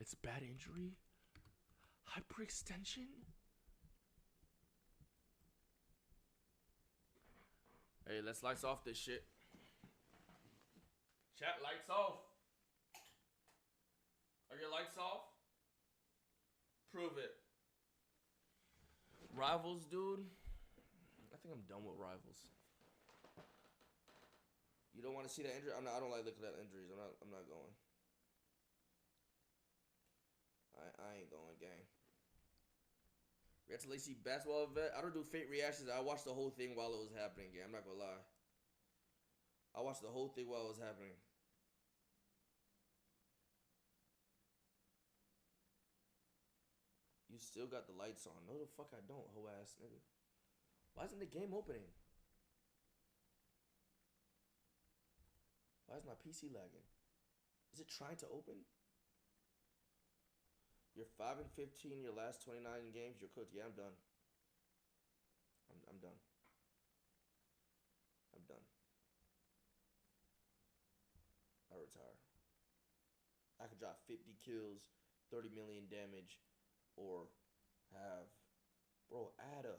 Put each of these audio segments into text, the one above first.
It's bad injury. Hyperextension. Hey, let's lights off this shit. Chat, lights off. Are your lights off? Prove it. Rivals, dude. I think I'm done with Rivals. You don't want to see that injury? I don't like looking at injuries. I'm not going. I ain't going, gang. React to Lacey basketball event. I don't do fake reactions. I watched the whole thing while it was happening, gang. I'm not gonna lie. I watched the whole thing while it was happening. You still got the lights on. No, the fuck I don't, hoe ass nigga. Why isn't the game opening? Why is my PC lagging? Is it trying to open? You're 5-15, your last 29 games, you're cooked. Yeah, I'm done. I'm done. I'm done. I retire. I could drop 50 kills, 30 million damage, or have... Bro, I had a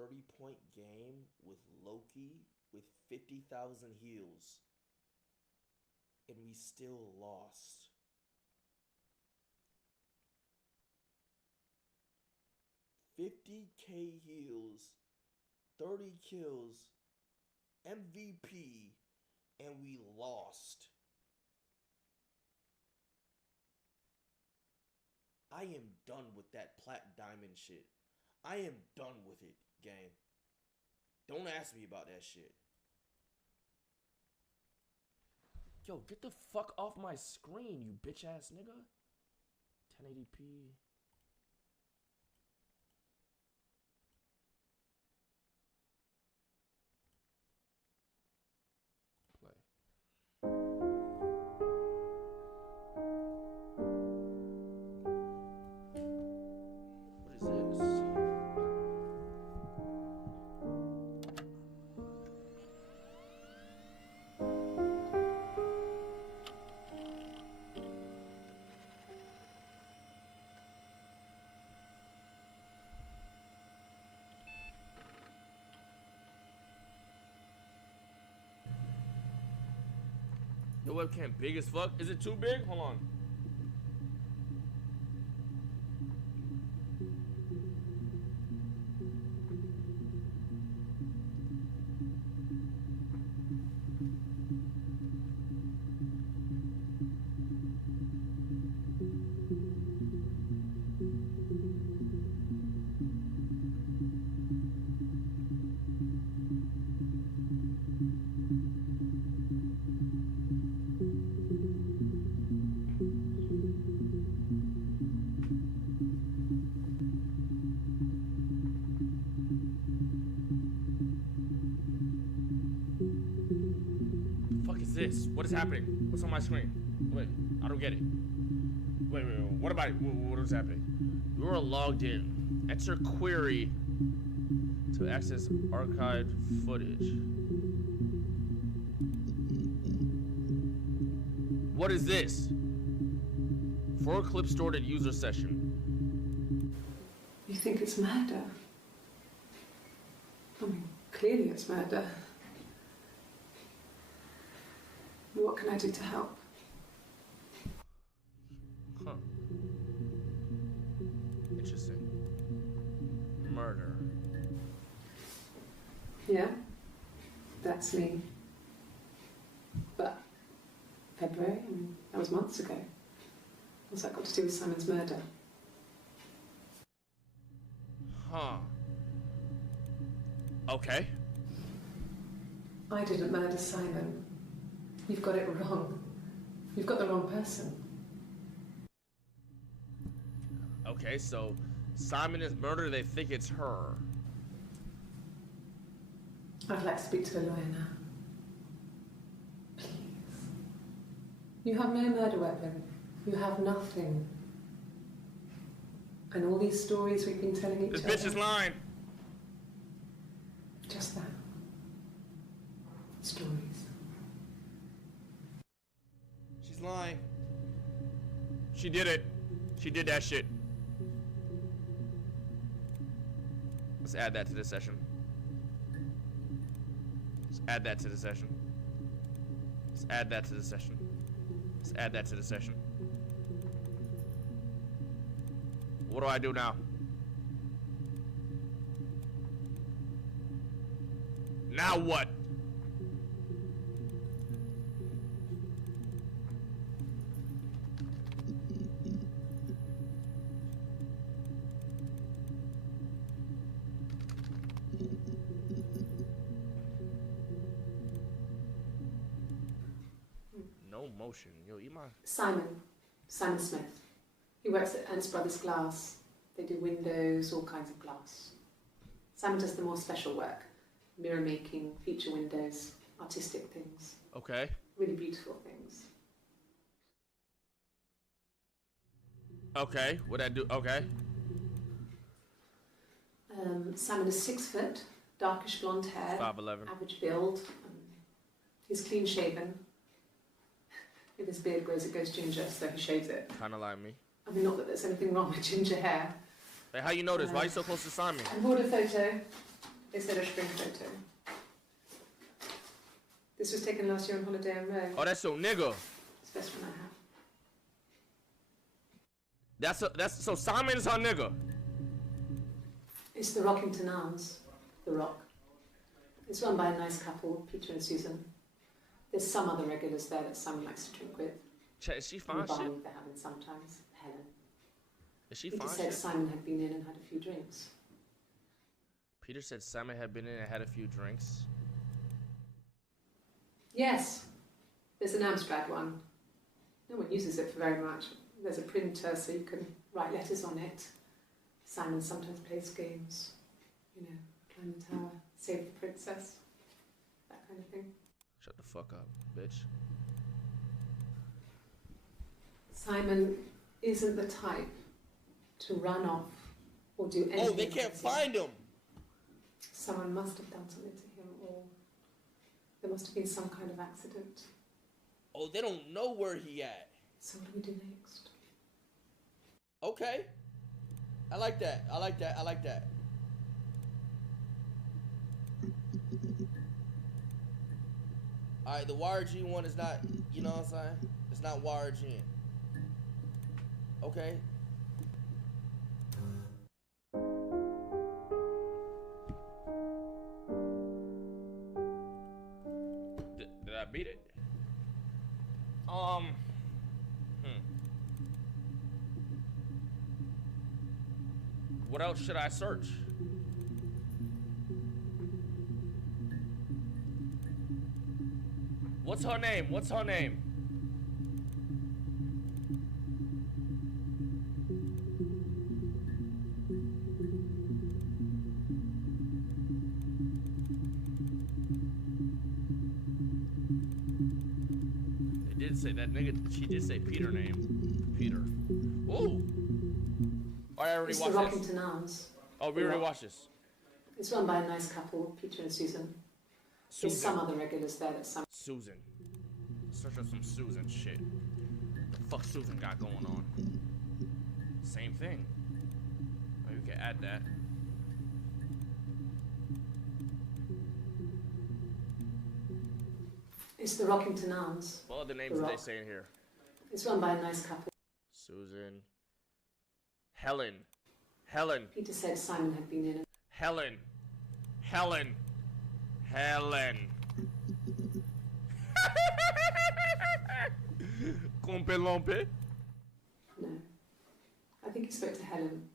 30-point game with Loki with 50,000 heals. And we still lost. $50K heals, 30 kills, MVP, and we lost. I am done with that plat diamond shit. I am done with it, gang. Don't ask me about that shit. Yo, get the fuck off my screen, you bitch ass nigga. 1080p. Play. What is this? Your webcam big as fuck? Is it too big? Hold on. This? What is happening? What's on my screen? Wait, I don't get it. Wait. What about it? What is happening? You are logged in. Enter query to access archived footage. What is this? For clip stored at user session. You think it's murder? I mean, clearly it's murder. What can I do to help? Huh. Interesting. Murder. Yeah, that's me. But February, I mean, that was months ago. What's that got to do with Simon's murder? Huh. Okay. I didn't murder Simon. You've got it wrong. You've got the wrong person. Okay, so Simon is murdered, they think it's her. I'd like to speak to a lawyer now. Please. You have no murder weapon. You have nothing. And all these stories we've been telling each other. This bitch is lying. Just that. Stories. She's lying. She did it. She did that shit. Let's add that to the session. Let's add that to the session. Let's add that to the session. Let's add that to the session. What do I do now? Now what? No motion. Yo, eat my... Simon Smith. He works at Ernst Brothers Glass. They do windows, all kinds of glass. Simon does the more special work. Mirror making, feature windows, artistic things. Okay. Really beautiful things. Okay, what I do? Okay. Simon is 6 foot, darkish blonde hair, 5'11". average build. He's clean shaven. If his beard grows, it goes ginger, so he shaves it. Kind of like me. I mean, not that there's anything wrong with ginger hair. Hey, how you know this? Why are you so close to Simon? I bought a photo. They said a spring photo. This was taken last year on holiday in Rome. Oh, that's your nigga. It's the best one I have. That's so Simon is her nigga. It's the Rockington Arms, the Rock. It's run by a nice couple, Peter and Susan. There's some other regulars there that Simon likes to drink with. Is she fine? And Shit. Barney they're having sometimes. Helen. Is she Peter fine? said Shit? Simon had been in and had a few drinks. Peter said Simon had been in and had a few drinks. Yes, there's an Amstrad one. No one uses it for very much. There's a printer so you can write letters on it. Simon sometimes plays games. You know, climb the tower, save the princess. That kind of thing. Shut the fuck up, bitch. Simon isn't the type to run off or do anything. Oh, they can't find him. Someone must have done something to him, or there must have been some kind of accident. Oh, they don't know where he at. So what do we do next? Okay. I like that. I like that. I like that. Alright, the YRG one is not, you know what I'm saying? It's not YRG. Okay. Did I beat it? What else should I search? What's her name? What's her name? It did say that nigga. She did say Peter name. Peter. Whoa. I already It's the watched this. Rockington Arms. Oh, we already watched this. It's run by a nice couple, Peter and Susan. There's some other regulars there that some. Susan. Search up some Susan shit. The fuck Susan got going on? Same thing. Maybe we can add that. It's the Rockington Arms. What other names are they saying here? It's run by a nice couple. Susan. Helen. Helen. Peter said Simon had been in and Helen. Helen. Helen. Compe lompe. no. I think he spoke to Helen.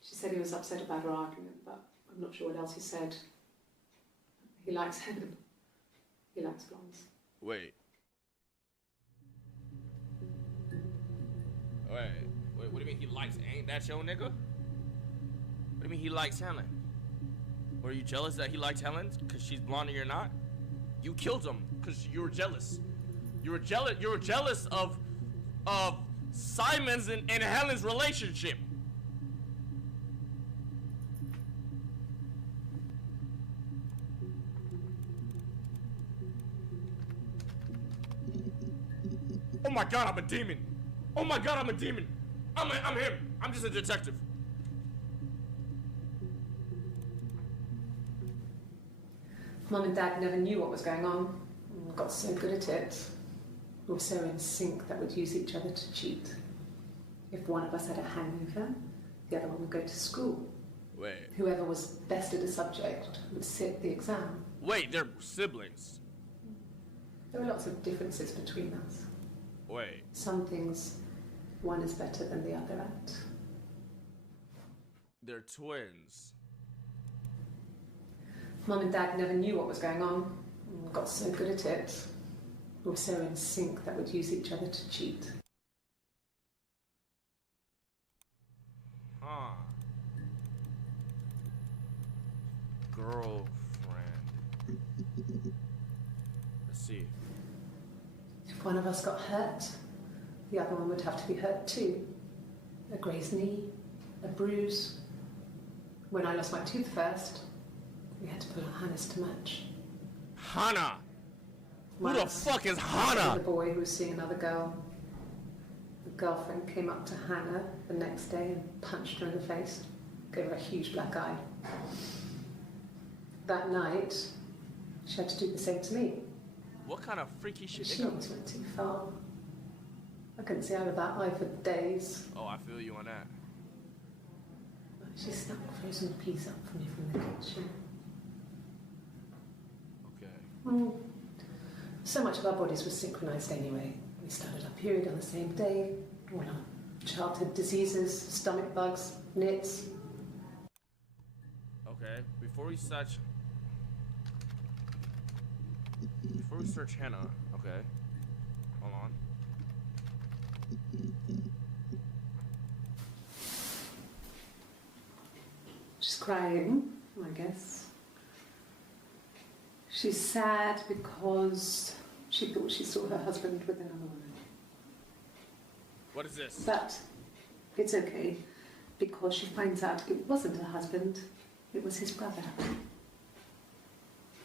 She said he was upset about her argument, but I'm not sure what else he said. He likes Helen. He likes blondes. Wait. Wait, what do you mean he likes? Ain't that your nigga? What do you mean he likes Helen? Were you jealous that he liked Helen because she's blonde and you're not? You killed him because you were jealous. You were jealous of Simon's and Helen's relationship. Oh my god, I'm a demon. Oh my god, I'm a demon. I'm him. I'm just a detective. Mum and Dad never knew what was going on. And got so good at it. We were so in sync that we'd use each other to cheat. If one of us had a hangover, the other one would go to school. Wait. Whoever was best at a subject would sit the exam. Wait, they're siblings. There were lots of differences between us. Wait. Some things one is better than the other at. They're twins. Mum and Dad never knew what was going on. And got so good at it. We were so in sync that we'd use each other to cheat. Huh. Girlfriend. Let's see. If one of us got hurt, the other one would have to be hurt too. A grazed knee, a bruise. When I lost my tooth first, we had to put our Hannahs to match. Hannah! Who the Once, fuck is The Hannah? boy who was seeing another girl. The girlfriend came up to Hannah the next day and punched her in the face. Gave her a huge black eye. That night, she had to do the same to me. What kind of freaky shit? She almost went too far. I couldn't see out of that eye for days. Oh, I feel you on that. She snapped frozen peas up for me from the kitchen. Okay. So much of our bodies were synchronized anyway. We started our period on the same day. All our childhood diseases, stomach bugs, nits. Okay. Before we search Hannah, okay. Hold on. She's crying, I guess. She's sad because she thought she saw her husband with another woman. What is this? But it's okay, because she finds out it wasn't her husband, it was his brother.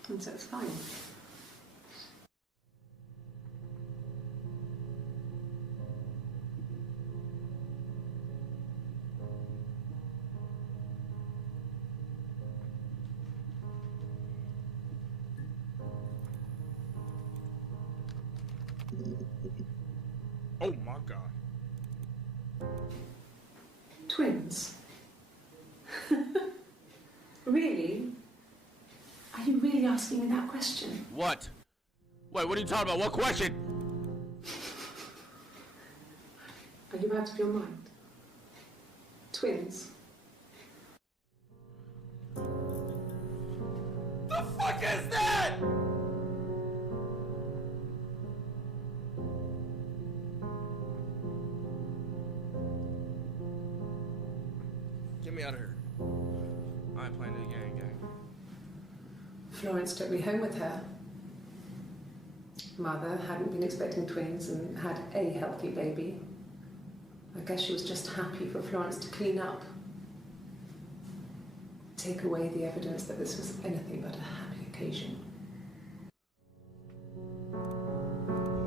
And so it's fine. Oh my god. Twins? Really? Are you really asking me that question? What? Wait, what are you talking about? What question? Are you out of your mind? Twins? The fuck is that? Get me out of here. I ain't playing this game, gang. Florence took me home with her. Mother hadn't been expecting twins and had a healthy baby. I guess she was just happy for Florence to clean up. Take away the evidence that this was anything but a happy occasion.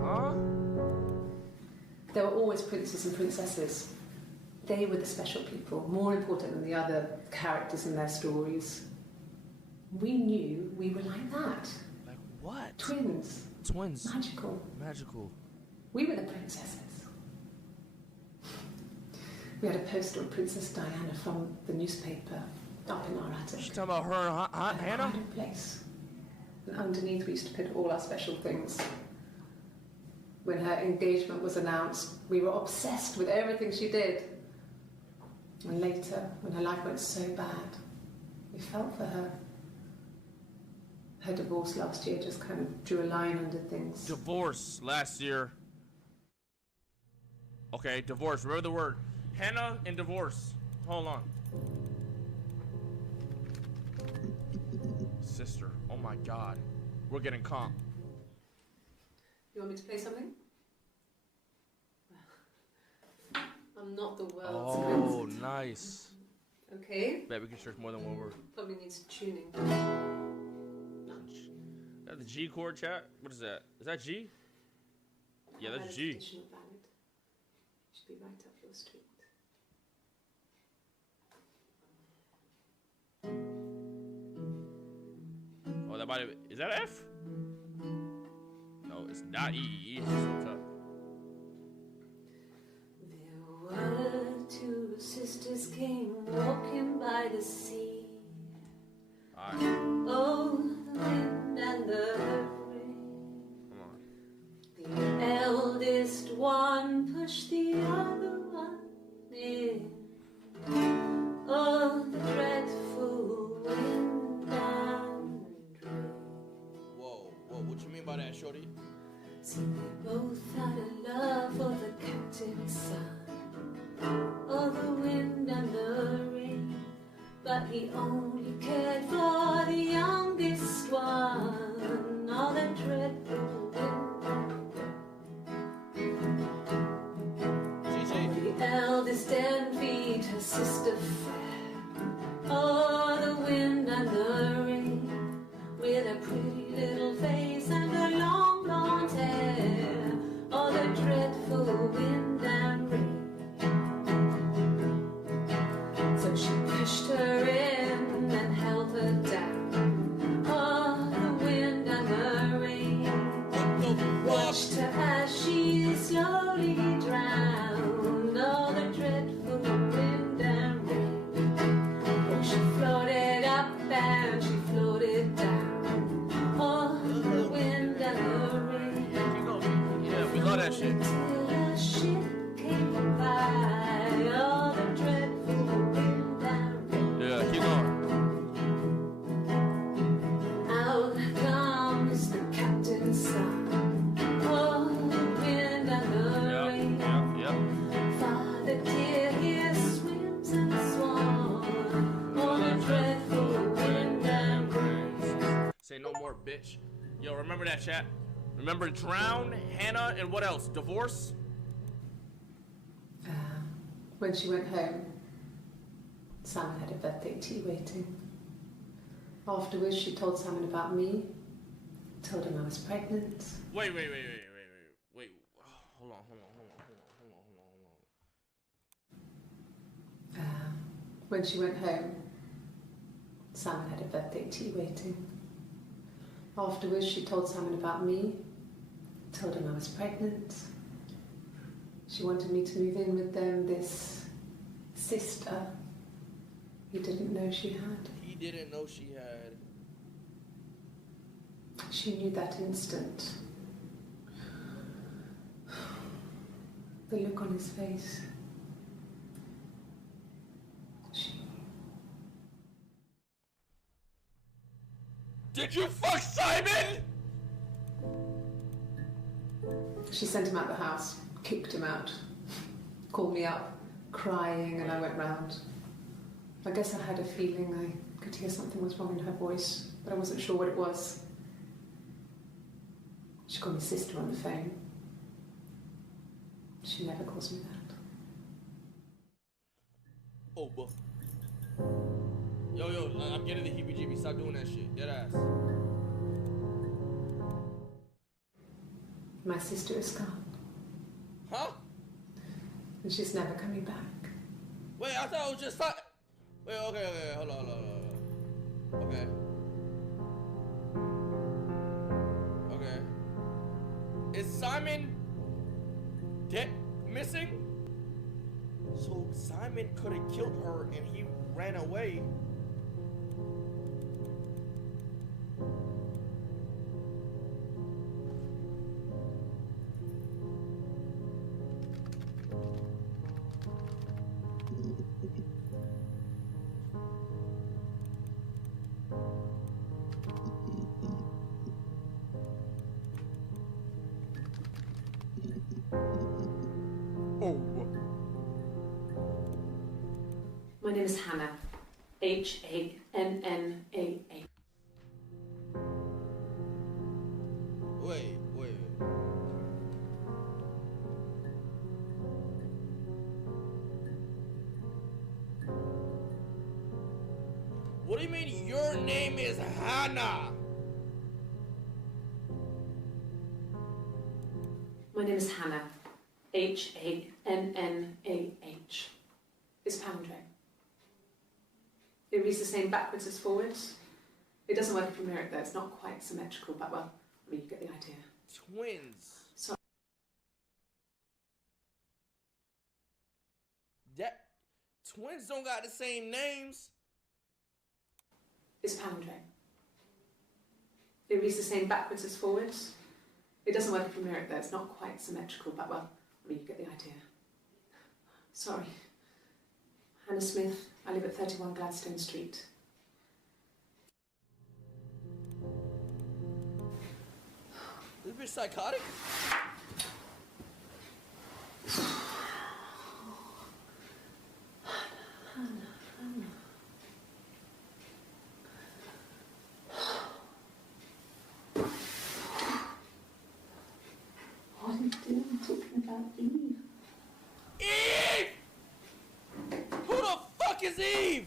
Huh? There were always princes and princesses. They were the special people, more important than the other characters in their stories. We knew we were like that. Like what? Twins. Twins. Magical. Magical. We were the princesses. We had a poster of Princess Diana from the newspaper up in our attic. She's talking about her and In a Hannah? hiding place. And underneath we used to put all our special things. When her engagement was announced, we were obsessed with everything she did. And later, when her life went so bad, we felt for her. Her divorce last year just kind of drew a line under things. Divorce last year. Okay, divorce. Remember the word. Hannah and divorce. Hold on. Sister. Oh my god. We're getting comp. You want me to play something? I'm not the world's Oh, best. nice. Okay. Bet we can search more than one word. Probably needs tuning. Is that the G chord, chat? What is that? Is that G? Yeah, that's G. Additional valid. Should be right up your street. that might have. Is that F? No, it's not E. E is just so tough. There were two sisters came walking by the sea. Alright. Oh, the wind and the rain. Come on. The eldest one pushed the other one in. Oh, the dreadful wind and rain. Whoa, what you mean by that, shorty? See, they both had a love for the captain's son. Oh, the wind and the rain. But he only cared for the youngest one. Oh, the dreadful wind and rain. The eldest envied her sister fair. Oh, the wind and the rain. With a pretty little face and a long blonde hair. Oh, the dreadful wind and rain. So she pushed her in and held her down. Oh, the wind and the rain. Watched her as she slowly drowned. Oh, the dreadful wind and rain. Oh, she floated up and she floated down. Oh, the wind and the rain. Yeah, we love that shit. Till a ship came by. Oh, the dreadful wind and rain. Yeah, keep going. Out comes the captain's son. Oh, the wind and the rain. Yeah. Father dear, here swims and swan. Oh, the dreadful wind and rain. Say no more, bitch. Yo, remember that, chat? Remember Drown, Hannah, and what else? Divorce? When she went home, Simon had a birthday tea waiting. Afterwards, she told Simon about me, told him I was pregnant. Wait. Hold on. When she went home, Simon had a birthday tea waiting. Afterwards, she told Simon about me, told him I was pregnant. She wanted me to move in with them, this sister he didn't know she had. He didn't know she had. She knew that instant. The look on his face. She knew. Did you fuck Simon? She sent him out the house, kicked him out, called me up, crying, and I went round. I guess I had a feeling I could hear something was wrong in her voice, but I wasn't sure what it was. She called me sister on the phone. She never calls me that. Oh, but. Yo, I'm getting the heebie-jeebies. Stop doing that shit. Dead ass. My sister is gone, Huh? and she's never coming back. Wait, I thought it was just fine. Wait, okay, hold on. Okay. Is Simon dead, missing? So Simon could have killed her and he ran away. My name is Hannah. H-A-N-N-A-A. Wait. What do you mean your name is Hannah? My name is Hannah. H-A-N-N-A-H. It's a palindrome. It reads the same backwards as forwards. It doesn't work if you mirror it though, it's not quite symmetrical, but well, I mean, you get the idea. Twins. So That twins don't got the same names. it's a palindrome. It reads the same backwards as forwards. It doesn't work if you mirror it though, it's not quite symmetrical, but well, I mean, you get the idea. Sorry. Hannah Smith, I live at 31 Gladstone Street. This bitch psychotic? What are you doing talking about Eve? Eve! Who the fuck is Eve?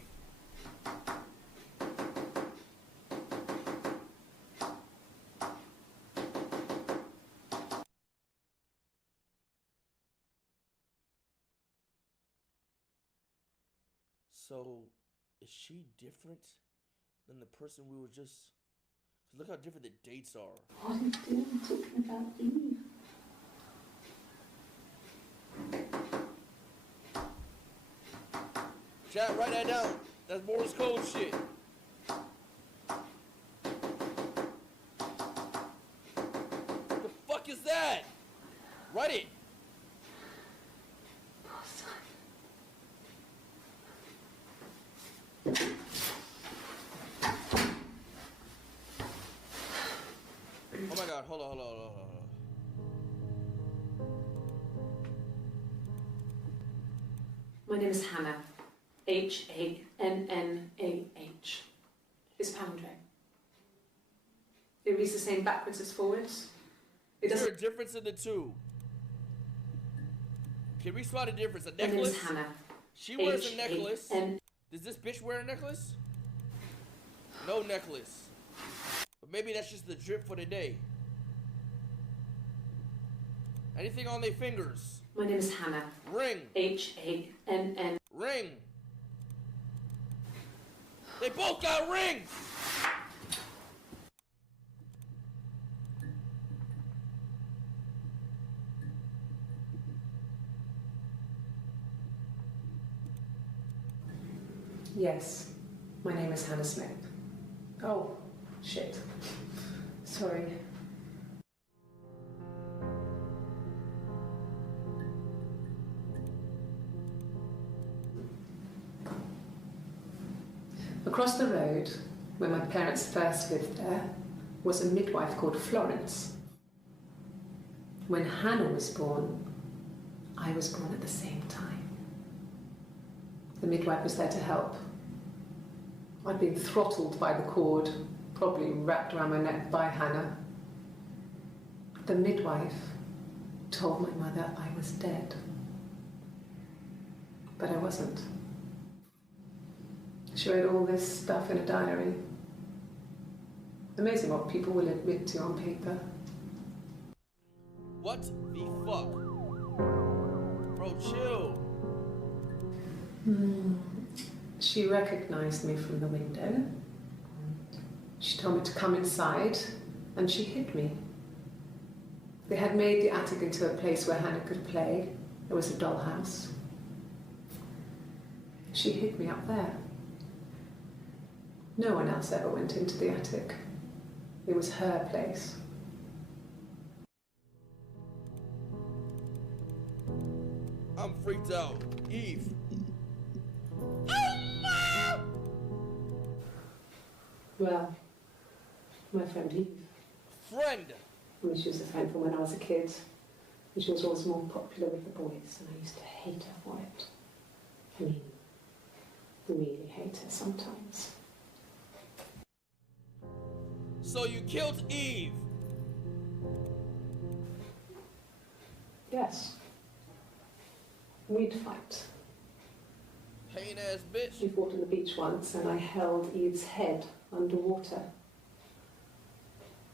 So, is she different than the person we were just... Look how different the dates are. What are you doing talking about Eve? Chat, write that down. That's Morse code shit. The fuck is that? Write it. Oh my god, hold on. My name is Hannah. Hannah. It's a palindrome. It reads the same backwards as forwards. It Is there doesn't. a difference in the two? Can we spot a difference? A My name necklace? is Hannah. She wears a necklace. H-A-N- Does this bitch wear a necklace? No necklace. But maybe that's just the drip for the day. Anything on their fingers? My name is Hannah. Ring. H-A-N-N. Ring. They both got rings. Yes, my name is Hannah Smith. Oh, shit. Sorry. Across the road, where my parents first lived there, was a midwife called Florence. When Hannah was born, I was born at the same time. The midwife was there to help. I'd been throttled by the cord, probably wrapped around my neck by Hannah. The midwife told my mother I was dead. But I wasn't. She wrote all this stuff in a diary. Amazing what people will admit to on paper. What the fuck? Bro, chill. She recognized me from the window. She told me to come inside, and she hid me. They had made the attic into a place where Hannah could play. It was a dollhouse. She hid me up there. No one else ever went into the attic. It was her place. I'm freaked out. Eve. Well, my friend Eve. Friend. I mean, she was a friend from when I was a kid. And she was always more popular with the boys, and I used to hate her for it. I mean, really hate her sometimes. So you killed Eve. Yes. We'd fight. Pain ass bitch. We fought on the beach once, and I held Eve's head underwater.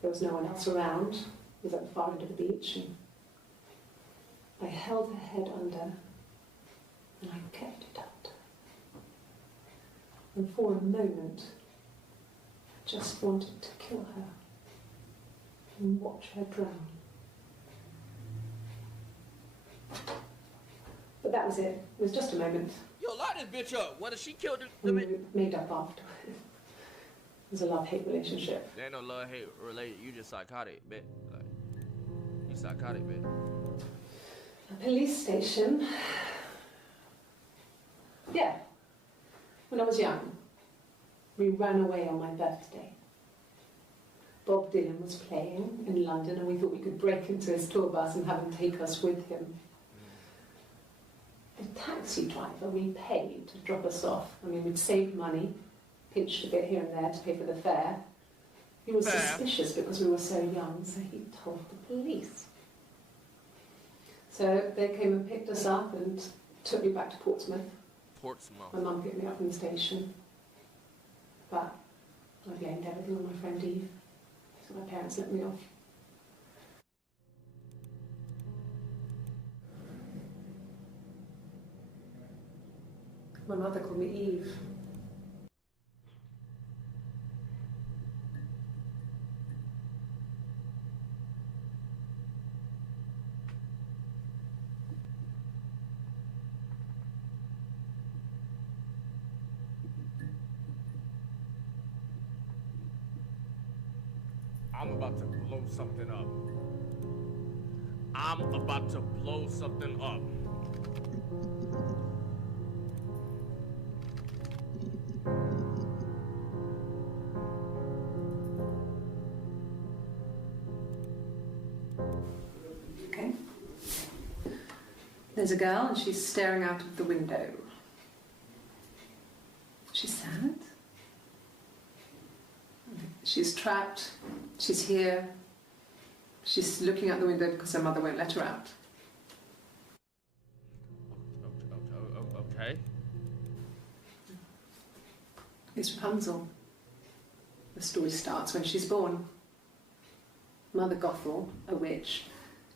There was no one else around. It was at the far end of the beach, and I held her head under, and I kept it under. And for a moment, I just wanted to kill her and watch her drown. But that was it. It was just a moment. Yo, lock this bitch up. What if she killed We the made up after. It was a love-hate relationship. There ain't no love hate related. You just psychotic, bitch. Like, you psychotic, bitch. A police station. Yeah. When I was young, we ran away on my birthday. Bob Dylan was playing in London and we thought we could break into his tour bus and have him take us with him. The taxi driver we paid to drop us off. I mean, we'd saved money, pinched a bit here and there to pay for the fare. He was suspicious because we were so young, so he told the police. So they came and picked us up and took me back to Portsmouth. Portsmouth. My mum picked me up from the station. But I blamed everything on my friend Eve. So my parents let me off. My mother called me Eve. I'm about to blow something up. I'm about to blow something up. Okay. There's a girl and she's staring out of the window. She's sad. She's trapped. She's here. She's looking out the window because her mother won't let her out. Okay. It's Rapunzel. The story starts when she's born. Mother Gothel, a witch,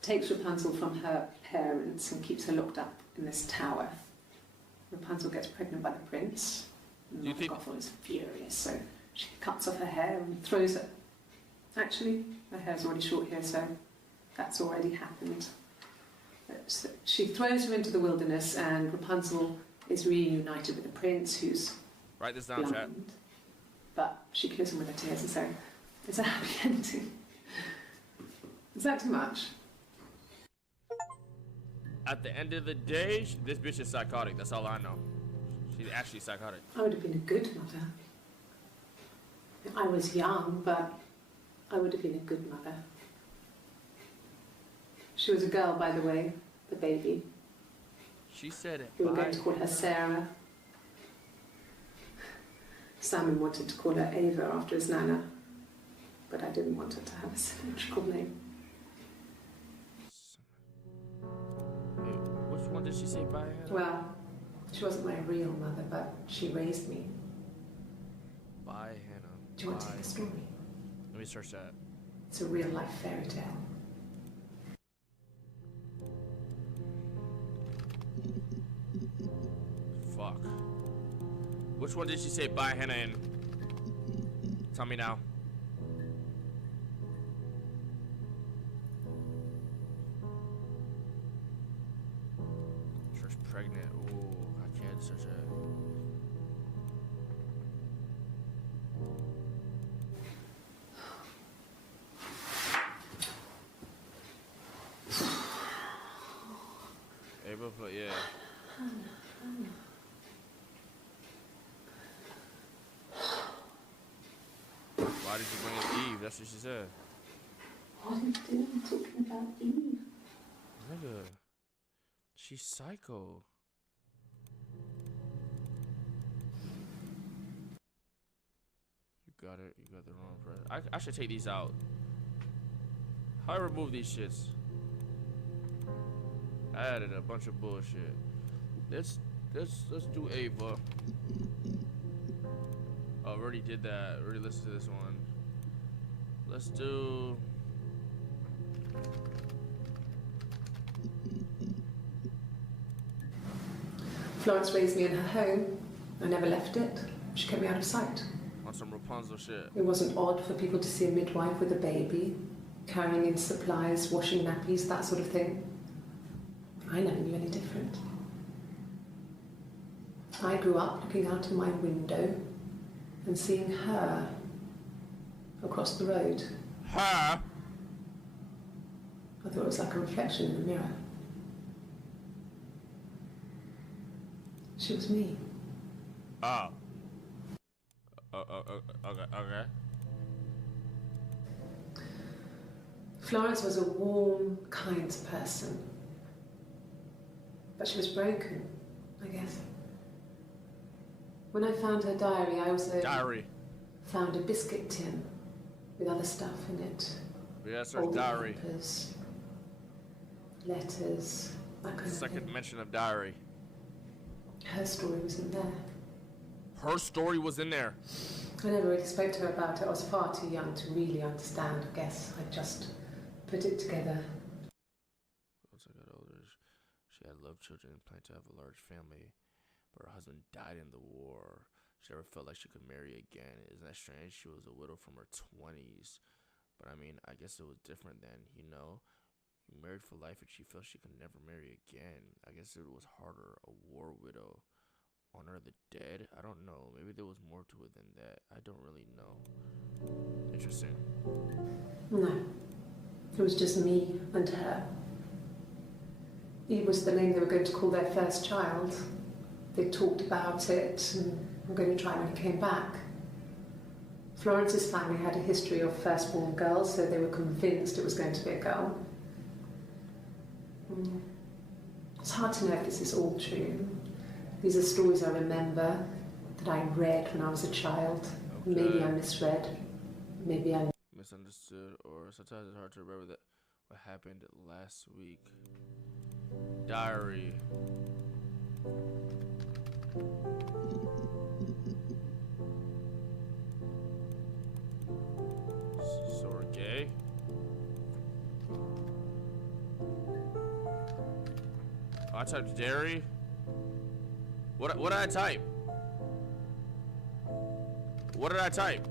takes Rapunzel from her parents and keeps her locked up in this tower. Rapunzel gets pregnant by the prince. Mother Gothel is furious, so she cuts off her hair and throws it. Actually, her hair's already short here, so that's already happened. So she throws her into the wilderness, and Rapunzel is reunited with the prince, who's write this down, blind. chat. But she kills him with her tears, and so it's a happy ending. Is that too much? At the end of the day, this bitch is psychotic. That's all I know. She's actually psychotic. I would have been a good mother. I was young, but I would have been a good mother. She was a girl, by the way, the baby. She said it. We were going to call her Sarah. Simon wanted to call her Ava after his nana, but I didn't want her to have a symmetrical name. Which one did she say by Hannah? Well, she wasn't my real mother, but she raised me. By Hannah. Do you want to take a story? Let me search that. It's a real-life fairy tale. Fuck. Which one did she say by Hannah in? Tell me now. Search pregnant. Ooh, I can't search it. April, yeah. Why did you bring up Eve? That's what she said. What are you doing talking about Eve? Nigga. She's psycho. You got it. You got the wrong press. I should take these out. How I remove these shits? I added a bunch of bullshit. Let's do Ava. Oh, I already did that. Already listened to this one. Let's do. Florence raised me in her home. I never left it. She kept me out of sight. One some Rapunzel shit. It wasn't odd for people to see a midwife with a baby, carrying in supplies, washing nappies, that sort of thing. I never knew any different. I grew up looking out of my window and seeing her across the road. Her? I thought it was like a reflection in the mirror. She was me. Oh. Okay. Florence was a warm, kind person. But she was broken, I guess. When I found her diary, I also found a biscuit tin with other stuff in it. Yes, her diary. Papers, letters, that kind of thing. Second mention of diary. Her story was in there. Her story was in there. I never really spoke to her about it. I was far too young to really understand, I guess. I just put it together. Once I got older, she had loved children and planned to have a large family, but her husband died in the war. She never felt like she could marry again. Isn't that strange? She was a widow from her 20s. But I mean, I guess it was different then, you know? You married for life and she felt she could never marry again. I guess it was harder, a war widow. Honor the dead? I don't know. Maybe there was more to it than that. I don't really know. Interesting. No. It was just me and her. It was the name they were going to call their first child. They talked about it and were going to try when he came back. Florence's family had a history of firstborn girls, so they were convinced it was going to be a girl. It's hard to know if this is all true. These are stories I remember, that I read when I was a child. Okay. Maybe I misread. Maybe I misunderstood, or sometimes it's hard to remember that what happened last week. Diary. So we're gay? I typed dairy. What did I type? What did I type?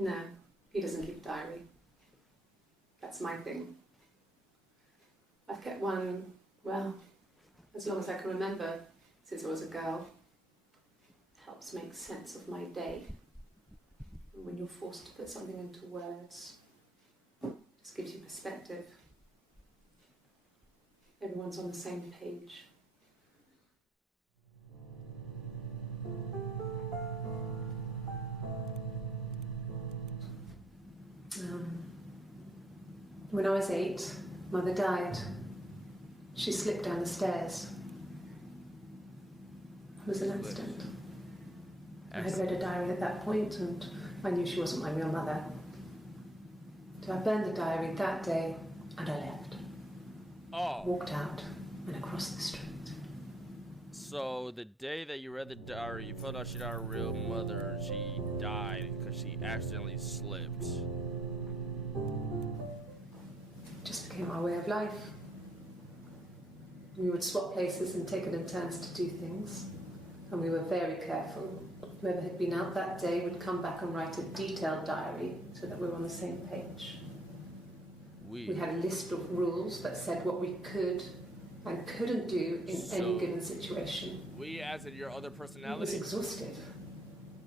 No, he doesn't keep a diary. That's my thing. I've kept one, well, as long as I can remember, since I was a girl. Helps make sense of my day. And when you're forced to put something into words, it just gives you perspective. Everyone's on the same page. When I was 8, Mother died. She slipped down the stairs. It was an accident. I had read a diary at that point and I knew she wasn't my real mother. So I burned the diary that day and I left. Oh. Walked out and across the street. So the day that you read the diary, you found out she's not her real mother. She died because she accidentally slipped. It just became our way of life. We would swap places and take it in turns to do things. And we were very careful. Whoever had been out that day would come back and write a detailed diary so that we were on the same page. We had a list of rules that said what we could and couldn't do in any given situation. We, as in your other personality? It was exhaustive.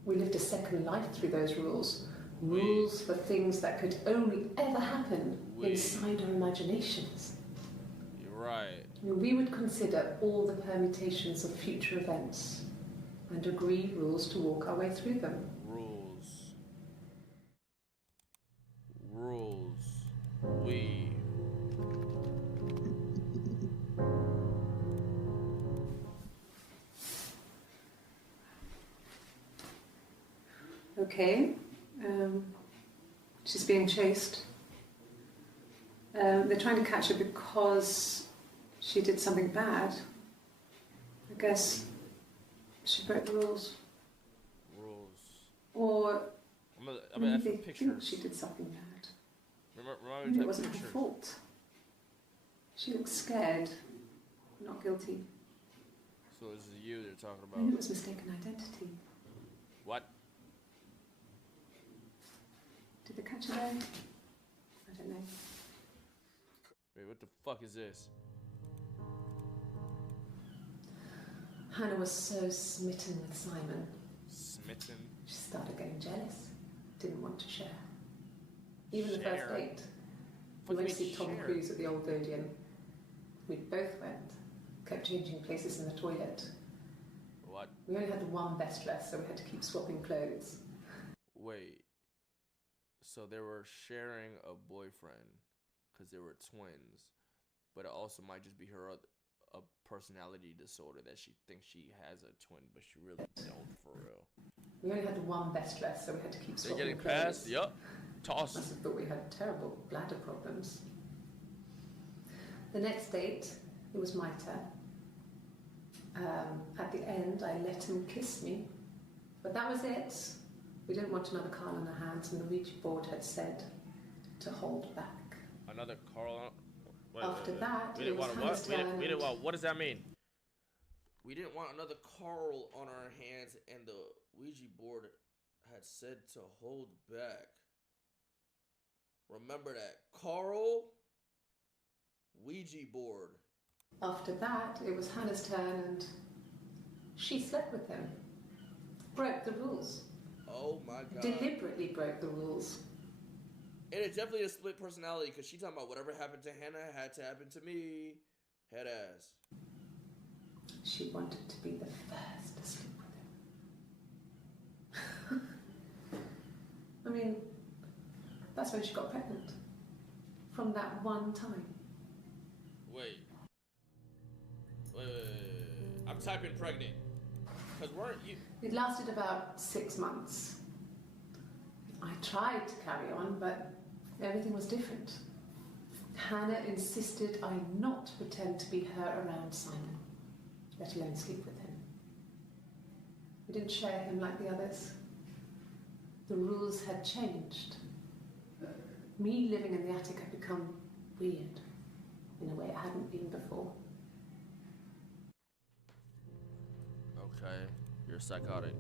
We lived a second life through those rules. Rules for things that could only ever happen inside our imaginations. You're right. We would consider all the permutations of future events and agree rules to walk our way through them. Rules. Okay. She's being chased. They're trying to catch her because she did something bad. I guess she broke the rules. Or maybe they think she did something bad. Maybe it wasn't her fault. She looks scared, not guilty. So So this is you they're talking Maybe it about. was mistaken identity. What? Did they catch it there? I don't know. Wait, what the fuck is this? Hannah was so smitten with Simon. Smitten? She started getting jealous. Didn't want to share. Even the first Share? date. We went to see Tom Share? Cruise at the Old Odeon. We both went. Kept changing places in the toilet. What? We only had the one best dress, so we had to keep swapping clothes. Wait. So they were sharing a boyfriend because they were twins, but it also might just be her a personality disorder that she thinks she has a twin, but she really don't for real. We only had the one best dress, so we had to keep They're swapping getting clothes. past. Yup. Toss. Must have thought we had terrible bladder problems. The next date, it was my turn. At the end, I let him kiss me, but that was it. We didn't want another Carl in our hands, and the Ouija board had said to hold back. Another Carl. After that, we didn't it was want Hannah's what? We turn. didn't want. What does that mean? We didn't want another Carl on our hands, and the Ouija board had said to hold back. Remember that. Carl, Ouija board. After that, it was Hannah's turn, and she slept with him. Broke the rules. Oh my god. Deliberately broke the rules. And it's definitely a split personality because she talking about whatever happened to Hannah had to happen to me. Head ass. She wanted to be the first to sleep with him. I mean, that's when she got pregnant. From that one time. Wait. I'm typing pregnant. Because weren't you... It lasted about 6 months. I tried to carry on, but everything was different. Hannah insisted I not pretend to be her around Simon, let alone sleep with him. We didn't share him like the others. The rules had changed. Me living in the attic had become weird in a way it hadn't been before. Okay, you're psychotic.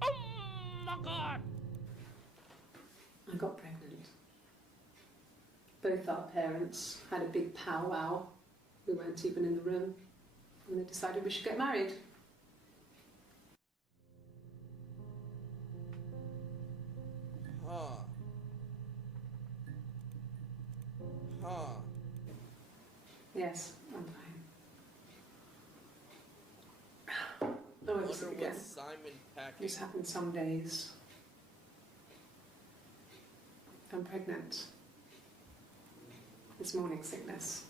Oh my god! I got pregnant. Both our parents had a big powwow. We weren't even in the room. And they decided we should get married. Huh. Yes, I'm fine. I won't sleep Wonder again. what Simon packing. This happens some days. I'm pregnant. It's morning sickness.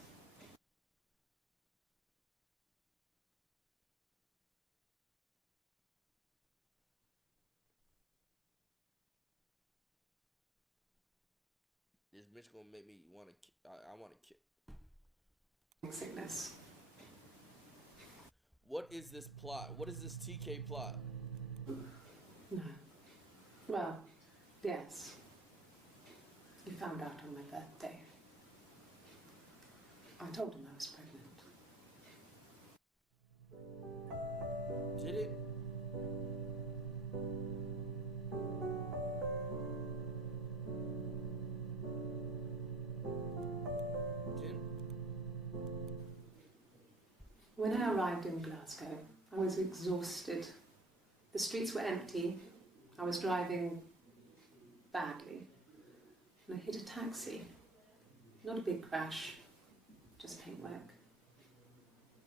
This bitch gonna make me want to... I want to kill. Morning sickness. What is this plot? What is this TK plot? No. Well, yes. He found out on my birthday. I told him I was pregnant. Did it? When I arrived in Glasgow, I was exhausted. The streets were empty. I was driving badly. And I hit a taxi. Not a big crash, just paintwork.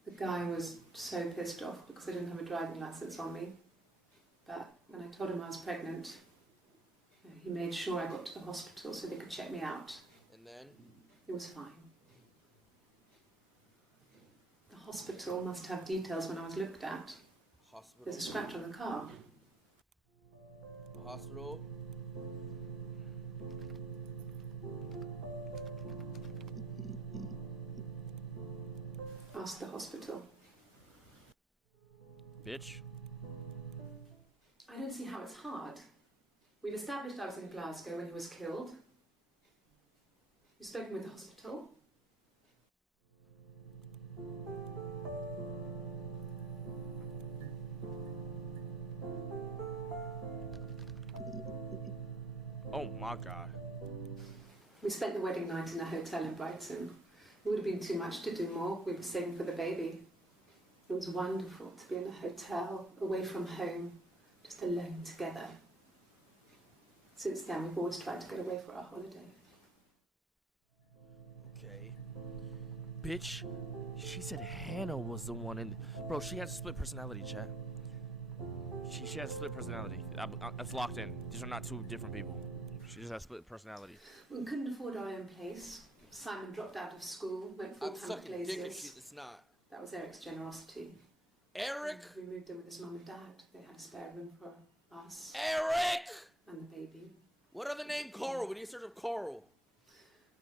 The guy was so pissed off because I didn't have a driving license on me. But when I told him I was pregnant, he made sure I got to the hospital so they could check me out. And then? It was fine. The hospital must have details when I was looked at. Hospital? There's a scratch on the car. Hospital? Ask the hospital. Bitch. I don't see how it's hard. We've established I was in Glasgow when he was killed. You've spoken with the hospital. Oh my God. We spent the wedding night in a hotel in Brighton. It would have been too much to do more. We were saving for the baby. It was wonderful to be in a hotel, away from home, just alone together. Since then, we've always tried to get away for our holiday. Okay. Bitch, she said Hannah was the one in. Bro, she has a split personality, chat. She has a split personality. That's locked in. These are not two different people. She just has split personality. We couldn't afford our own place. Simon dropped out of school, went I'm full-time at sucking dick if Glaziers. it's not. That was Eric's generosity. Eric? We moved in with his mum and dad. They had a spare room for us Eric! and the baby. What other name? Carl. We need to search up Carl.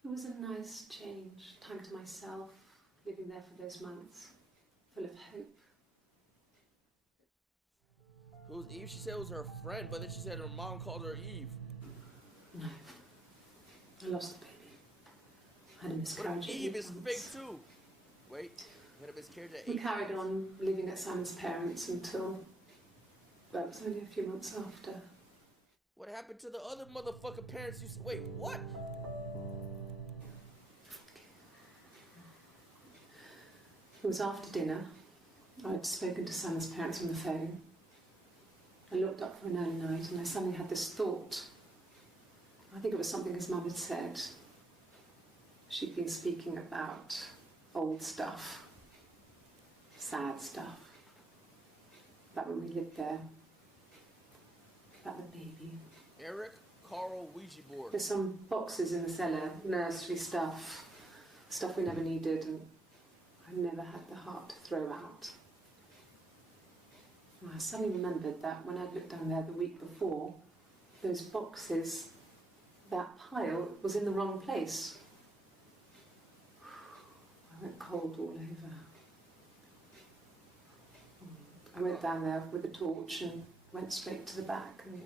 It was a nice change. Time to myself, living there for those months, full of hope. Who was Eve? She said it was her friend, but then she said her mom called her Eve. No. I lost the baby. I had a miscarriage. But Eve is fake too. Wait, you had a miscarriage at We 8? carried on living at Simon's parents until, well, it was only a few months after. What happened to the other motherfucking parents? You wait, what? It was after dinner. I'd spoken to Simon's parents on the phone. I looked up for an early night and I suddenly had this thought. I think it was something his mum had said. She'd been speaking about old stuff, sad stuff, about when we lived there, about the baby. Eric, Carl, Ouija board. There's some boxes in the cellar, nursery stuff, stuff we never needed and I never had the heart to throw out. And I suddenly remembered that when I'd looked down there the week before, those boxes, that pile was in the wrong place. I went cold all over. I went down there with a torch and went straight to the back, and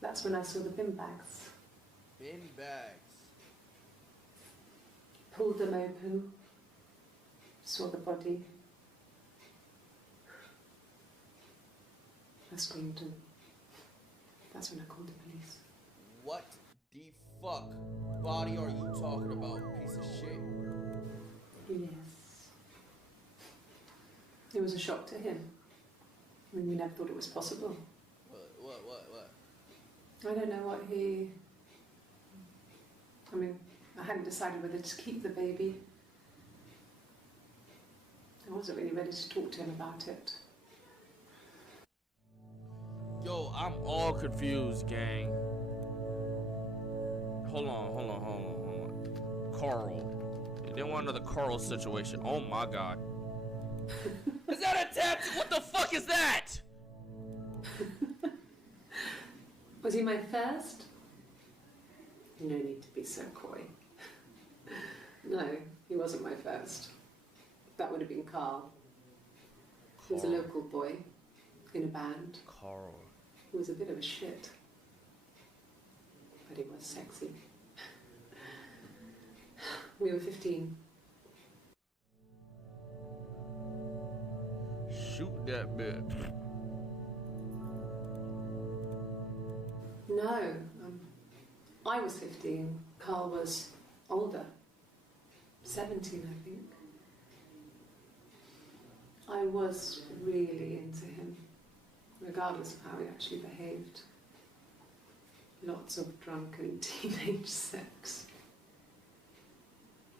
that's when I saw the bin bags. Bin bags. Pulled them open, saw the body. I screamed and that's when I called the police. What the fuck body are you talking about, piece of shit? Yes. It was a shock to him. I mean, we never thought it was possible. What? I don't know what he... I mean, I hadn't decided whether to keep the baby. I wasn't really ready to talk to him about it. Yo, I'm all confused, gang. Hold on. Carl. You didn't want another Carl situation. Oh my God. Is that a tattoo? What the fuck is that? Was he my first? No need to be so coy. No, he wasn't my first. That would have been Carl. He was a local boy in a band. Carl. He was a bit of a shit. But he was sexy. We were 15. Shoot that bitch. No, I was 15. Carl was older. 17, I think. I was really into him, regardless of how he actually behaved. Lots of drunken teenage sex.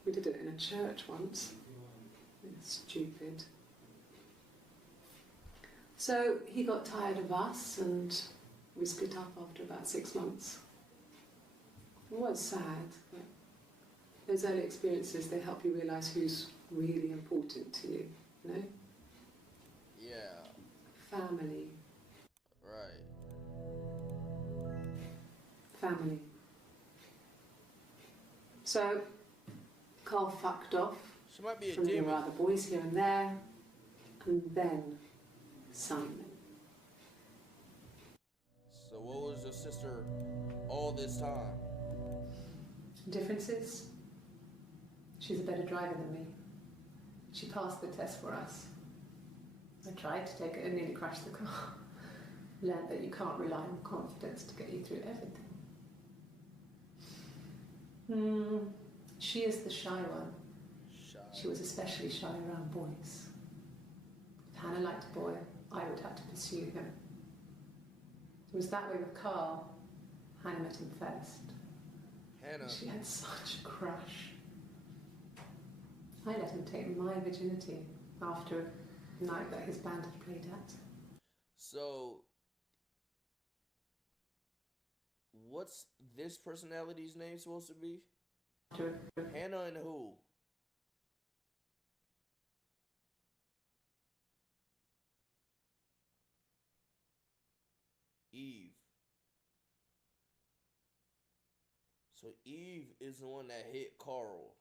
We did it in a church once. It was stupid. So he got tired of us and we split up after about 6 months. It was sad, but those early experiences, they help you realise who's really important to you, you know? Yeah. Family. Right. Family. So, Carl fucked off She might be a from the demon. other boys here and there, and then Simon. So what was your sister all this time? Differences? She's a better driver than me. She passed the test for us. I tried to take it and nearly crashed the car. Learned that you can't rely on confidence to get you through everything. She is the shy one. She was especially shy around boys. If Hannah liked a boy, I would have to pursue him. It was that way with Carl. Hannah met him first. Hannah. She had such a crush. I let him take my virginity after a night that his band had played at. So, what's this personality's name supposed to be? Hannah and who? Eve. So Eve is the one that hit Carl.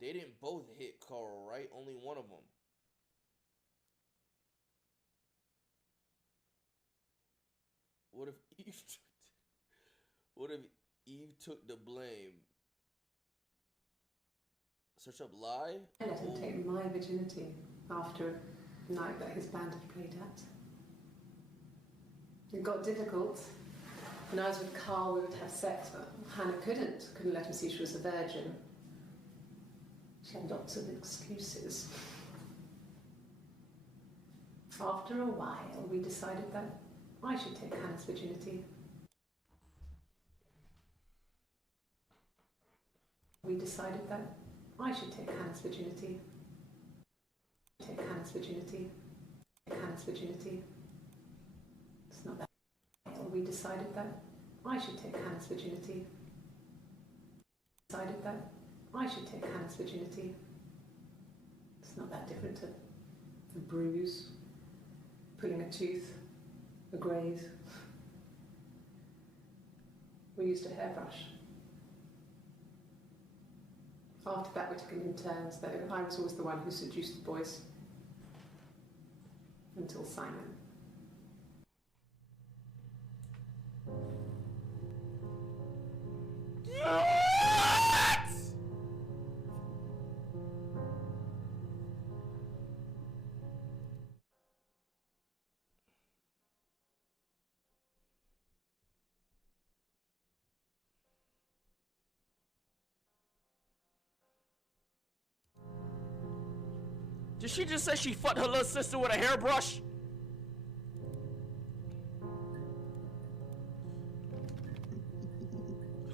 They didn't both hit Carl, right? Only one of them. What if Eve what if Eve took the blame? Search up lie? I let him take my virginity after a night that his band had played at. It got difficult. When I was with Carl, we would have sex, but Hannah couldn't let him see she was a virgin. She had lots of excuses. After a while, we decided that I should take Hannah's virginity. We decided that I should take Hannah's virginity. Take Hannah's virginity. Take Hannah's virginity. It's not that. We decided that I should take Hannah's virginity. Decided that I should take Hannah's virginity. It's not that different to a bruise, pulling a tooth, a graze. We used a hairbrush. After that, we took it in turns, though I was always the one who seduced the boys. Until Simon. Did she just say she fucked her little sister with a hairbrush?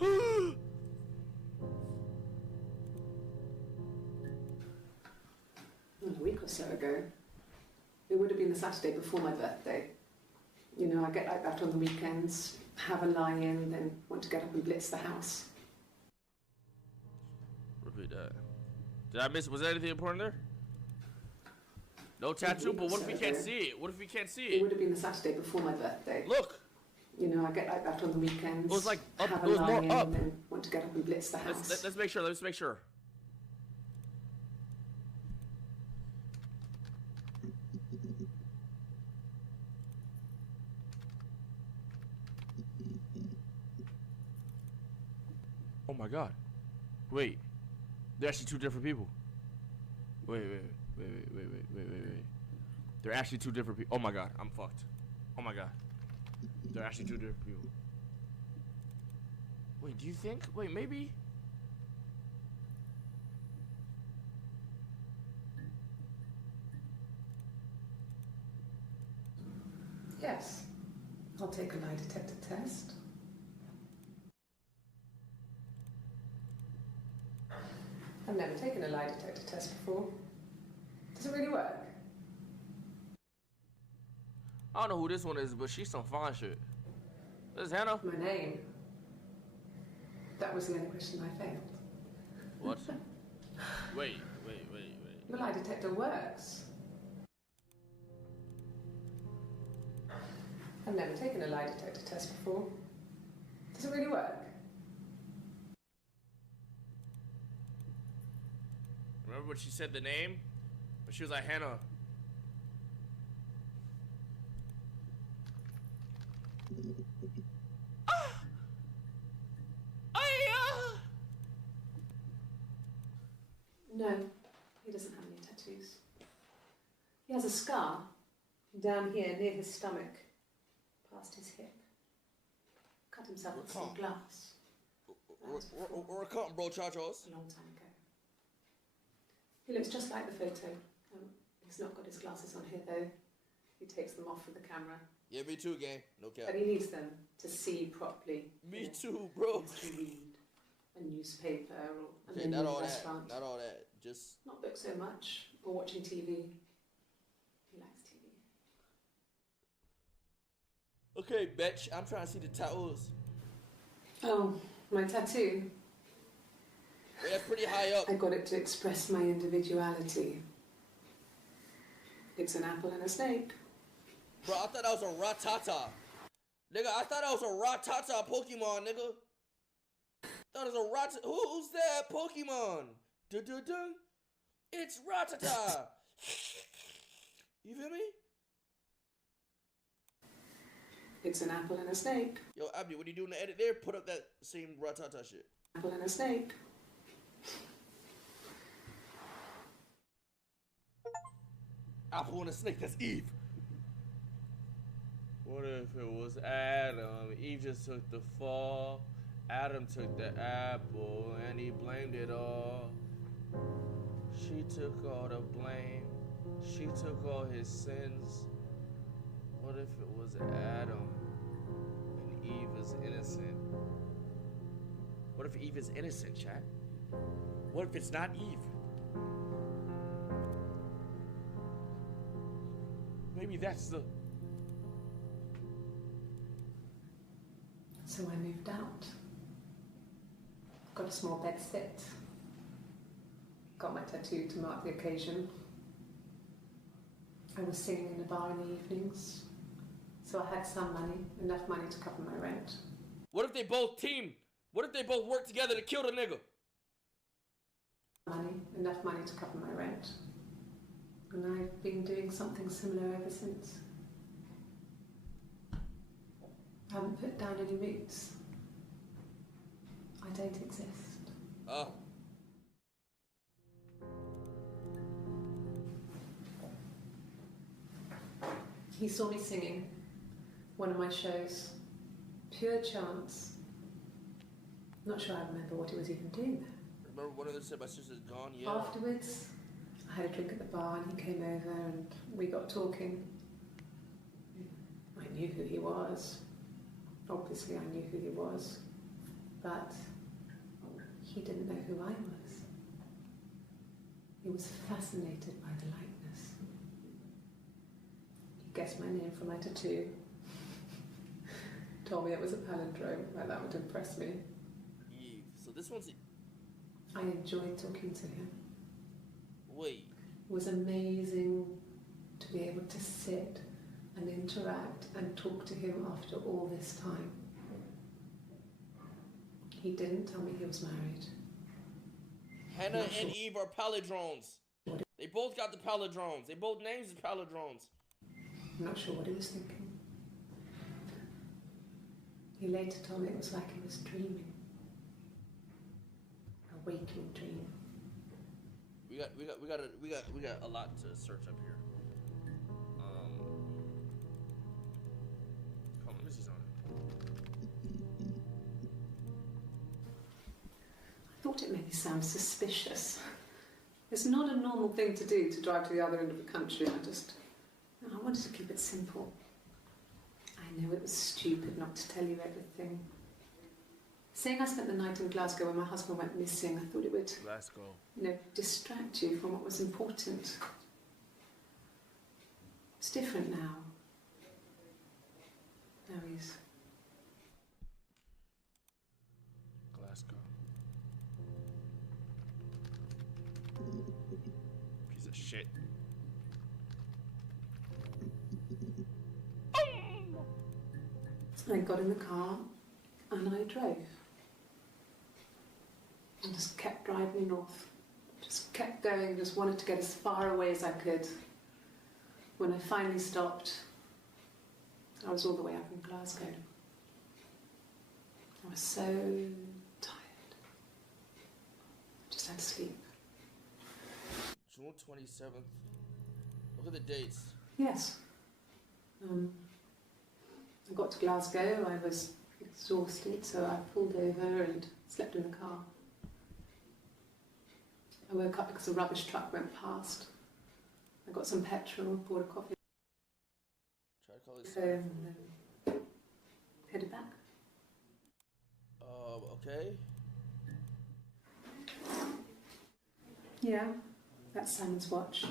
A week or so ago. It would have been the Saturday before my birthday. You know, I get like that on the weekends, have a lie-in, then want to get up and blitz the house. Repeat that. Did I miss? Was there anything important there? No tattoo, but what if we can't see it? What if we can't see It it? would have been the Saturday before my birthday. Look. You know, I get like that on the weekends. It was like up. Have It a was more lie-in, up. then want to get up and blitz the house. Let's make sure. Let's make sure. Oh my God. Wait. They're actually two different people. Wait. They're actually two different people. Oh my God. I'm fucked. Oh my God. They're actually two different people. Wait, do you think? Wait, maybe? Yes. I'll take a lie detector test. I've never taken a lie detector test before. Does it really work? I don't know who this one is, but she's some fine shit. This is Hannah. My name. That was the only question I failed. What? Wait. The lie detector works. I've never taken a lie detector test before. Does it really work? Remember when she said the name? When she was like, Hannah. No, he doesn't have any tattoos. He has a scar down here near his stomach, past his hip. Cut himself with some glass. Or a cunt, bro, chachos. A long time ago. He looks just like the photo. He's not got his glasses on here though. He takes them off with the camera. Yeah, me too, gang. No cap. But he needs them to see properly. Me too, bro. To read a newspaper or Okay, not all restaurant. that. Not all that. Just not books so much, or watching TV. He likes TV. okay, bitch. I'm trying to see the tattoos. Oh, my tattoo. Yeah, that's pretty high up. I got it to express my individuality. It's an apple and a snake. Bro, I thought that was a Ratata. Nigga, I thought that was a Ratata Pokemon, nigga. Thought it was a Ratata. Who's that Pokemon? Dun. It's Ratata. You feel me? It's an apple and a snake. Yo, Abdi, what are you doing to edit there? Put up that same Ratata shit. Apple and a snake. Apple and a snake, that's Eve. What if it was Adam? Eve just took the fall. Adam took the apple and he blamed it all. She took all the blame. She took all his sins. What if it was Adam and Eve is innocent? What if Eve is innocent, chat? What if it's not Eve? Maybe that's the... So I moved out. Got a small bed sit. Got my tattoo to mark the occasion. I was singing in a bar in the evenings. So I had some money, enough money to cover my rent. What if they both team? What if they both work together to kill the nigga? Enough money to cover my rent. And I've been doing something similar ever since. I haven't put down any roots. I don't exist. Oh. He saw me singing one of my shows. Pure chance. Not sure I remember what he was even doing there. Remember one of them said my sister's gone? Yeah. Afterwards, I had a drink at the bar and he came over and we got talking. I knew who he was. Obviously I knew who he was. But he didn't know who I was. He was fascinated by the likeness. He guessed my name from my tattoo. Told me it was a palindrome, like that would impress me. Eve. So this one's... I enjoyed talking to him. Wait. It was amazing to be able to sit and interact and talk to him after all this time. He didn't tell me he was married. Hannah and Eve are palindromes. They both got the palindromes. They both names is palindromes. I'm not sure what he was thinking. He later told me it was like he was dreaming. A waking dream. We got a lot to search up here. Hold on, let me see something. I thought it made me sound suspicious. It's not a normal thing to do, to drive to the other end of the country. I wanted to keep it simple. I know it was stupid not to tell you everything. Saying I spent the night in Glasgow when my husband went missing, I thought it would, distract you from what was important. It's different now. Now he's... Glasgow. Piece of shit. I got in the car and I drove. I just kept driving north. Just kept going, just wanted to get as far away as I could. When I finally stopped, I was all the way up in Glasgow. I was so tired. I just had to sleep. June 27th. Look at the dates. Yes. I got to Glasgow, I was exhausted, so I pulled over and slept in the car. I woke up because a rubbish truck went past. I got some petrol, bought a coffee, Try to call this. and then headed back. Okay. Yeah, that's Simon's watch.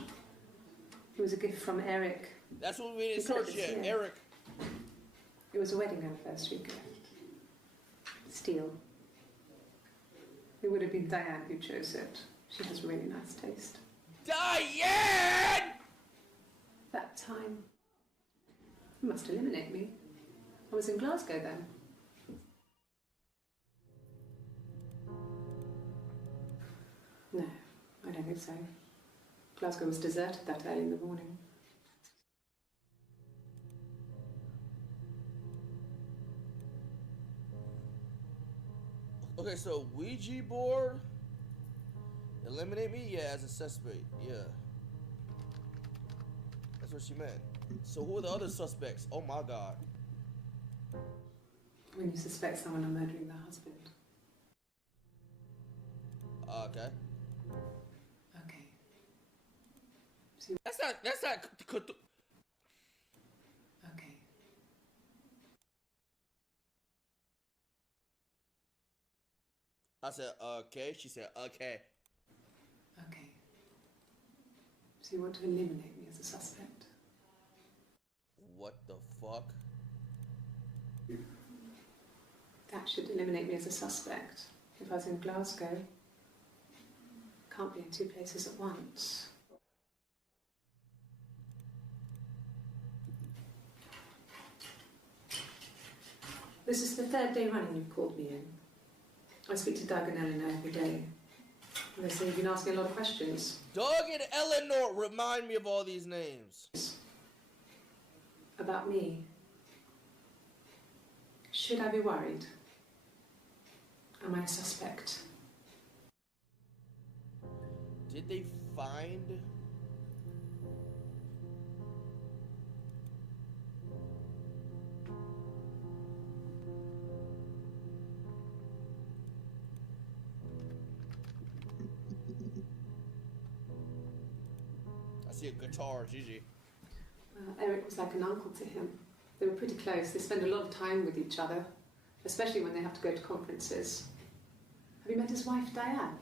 It was a gift from Eric. That's what we need to You got search this, yet, yeah. Eric. It was a wedding anniversary gift. Steel. It would have been Diane who chose it. She has really nice taste. Diane! That time. You must eliminate me. I was in Glasgow then. No, I don't think so. Glasgow was deserted that early in the morning. Okay, so Ouija board. Eliminate me? Yeah, as a suspect. Yeah. That's what she meant. So who are the other suspects? Oh my god. When you suspect someone of murdering their husband. Okay. Okay. So, That's not. okay. I said, okay. She said, okay. Okay. So you want to eliminate me as a suspect? What the fuck? That should eliminate me as a suspect. If I was in Glasgow, can't be in two places at once. This is the third day running you've called me in. I speak to Doug and Eleanor every day. They say you've been asking a lot of questions. Doug and Eleanor remind me of all these names. About me. Should I be worried? Am I a suspect? Did they find? I see a guitar, Gigi. Eric was like an uncle to him. They were pretty close. They spend a lot of time with each other, especially when they have to go to conferences. Have you met his wife, Diane?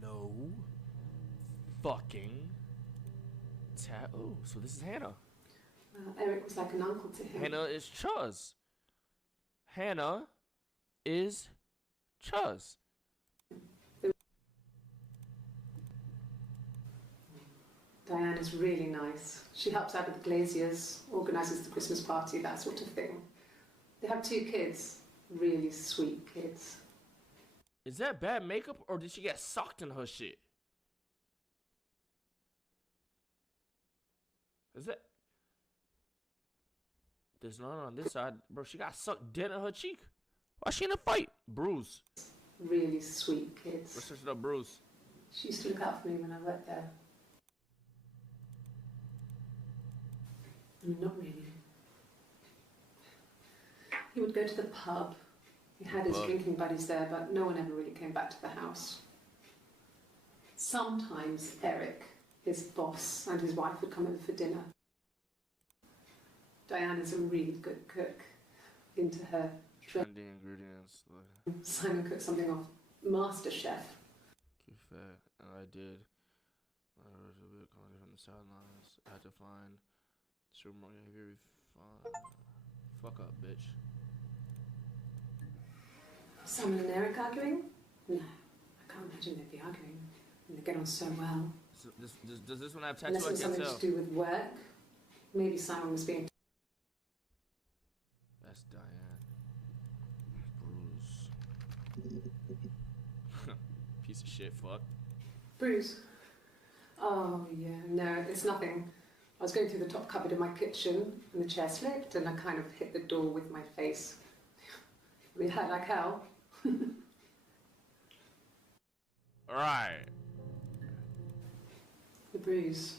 No. Fucking. Oh, so this is Hannah. Eric was like an uncle to him. Hannah is Chuz. Hannah is Chuz. Diane is really nice. She helps out with the glaziers, organises the Christmas party, that sort of thing. They have 2 kids, really sweet kids. Is that bad makeup or did she get sucked in her shit? Is that? There's none on this side. Bro, she got sucked dead in her cheek. Why she in a fight? Bruise. Really sweet kids. Let's search it up, Bruise. She used to look out for me when I worked there. I mean, not really. He would go to the pub. He had his drinking buddies there, but no one ever really came back to the house. Sometimes Eric, his boss, and his wife would come over for dinner. Diane is a really good cook. Into her Trendy ingredients. Simon cooked something off MasterChef. Keep fat. And I did. I was a bit calling from the sidelines. I had to find. Sure, very fun. Fuck up, bitch. Simon and Eric arguing? No, I can't imagine they'd be arguing. And they get on so well. So does this one have tattoo? Unless it I was can't something tell. to do with work. Maybe Simon was being... That's Diane. Bruce. Piece of shit, fuck. Bruce? Oh, yeah, no, it's nothing. I was going through the top cupboard in my kitchen and the chair slipped and I kind of hit the door with my face. I mean, it hurt like hell. Right. The bruise.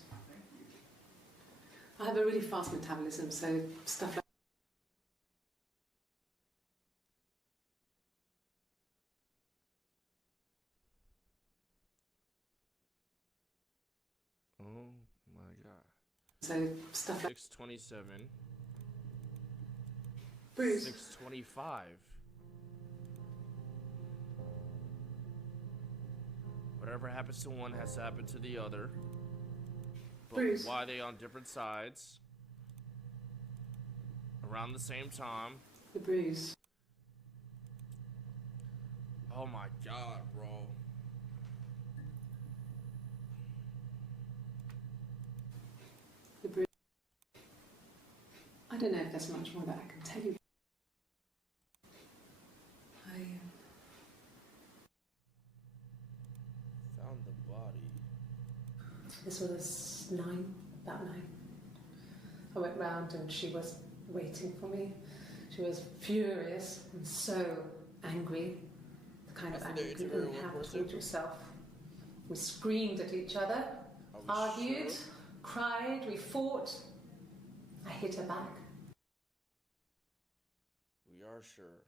I have a really fast metabolism, so stuff like Oh my god. so stuff like 627. bruise. 625. Whatever happens to one has to happen to the other. But Bruce. why are they on different sides? Around the same time. The bruise. Oh my god, bro. The bruise. I don't know if there's much more that I can tell you. Found the body. This was about 9. I went round and she was waiting for me. She was furious and so angry. The kind of anger you can only have towards yourself. We screamed at each other, argued, cried, we fought. I hit her back. We are sure.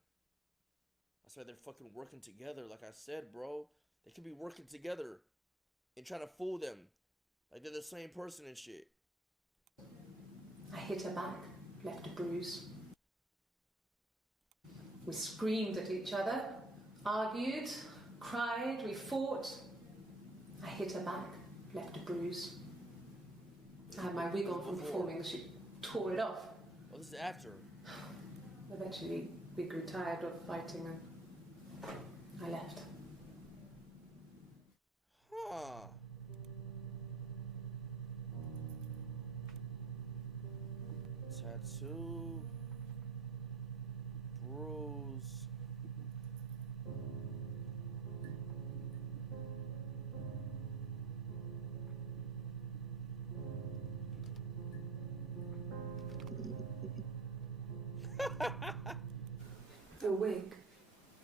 That's why they're fucking working together. Like I said, bro, they could be working together and trying to fool them. Like they're the same person and shit. I hit her back, left a bruise. We screamed at each other, argued, cried, we fought. I hit her back, left a bruise. I had my wig on from performing, she tore it off. Oh, this is after. Eventually, we grew tired of fighting and I left. Huh. Tattoo. Bruise. A wig?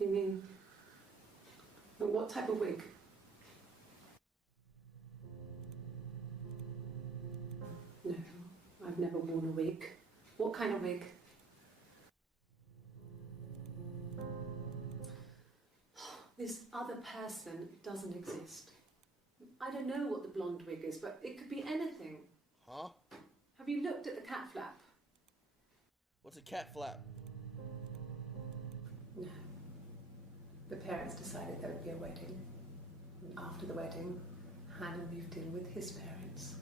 You mean... But what type of wig? No, I've never worn a wig. What kind of wig? This other person doesn't exist. I don't know what the blonde wig is, but it could be anything. Huh? Have you looked at the cat flap? What's a cat flap? No. The parents decided there would be a wedding. And after the wedding, Hannah moved in with his parents.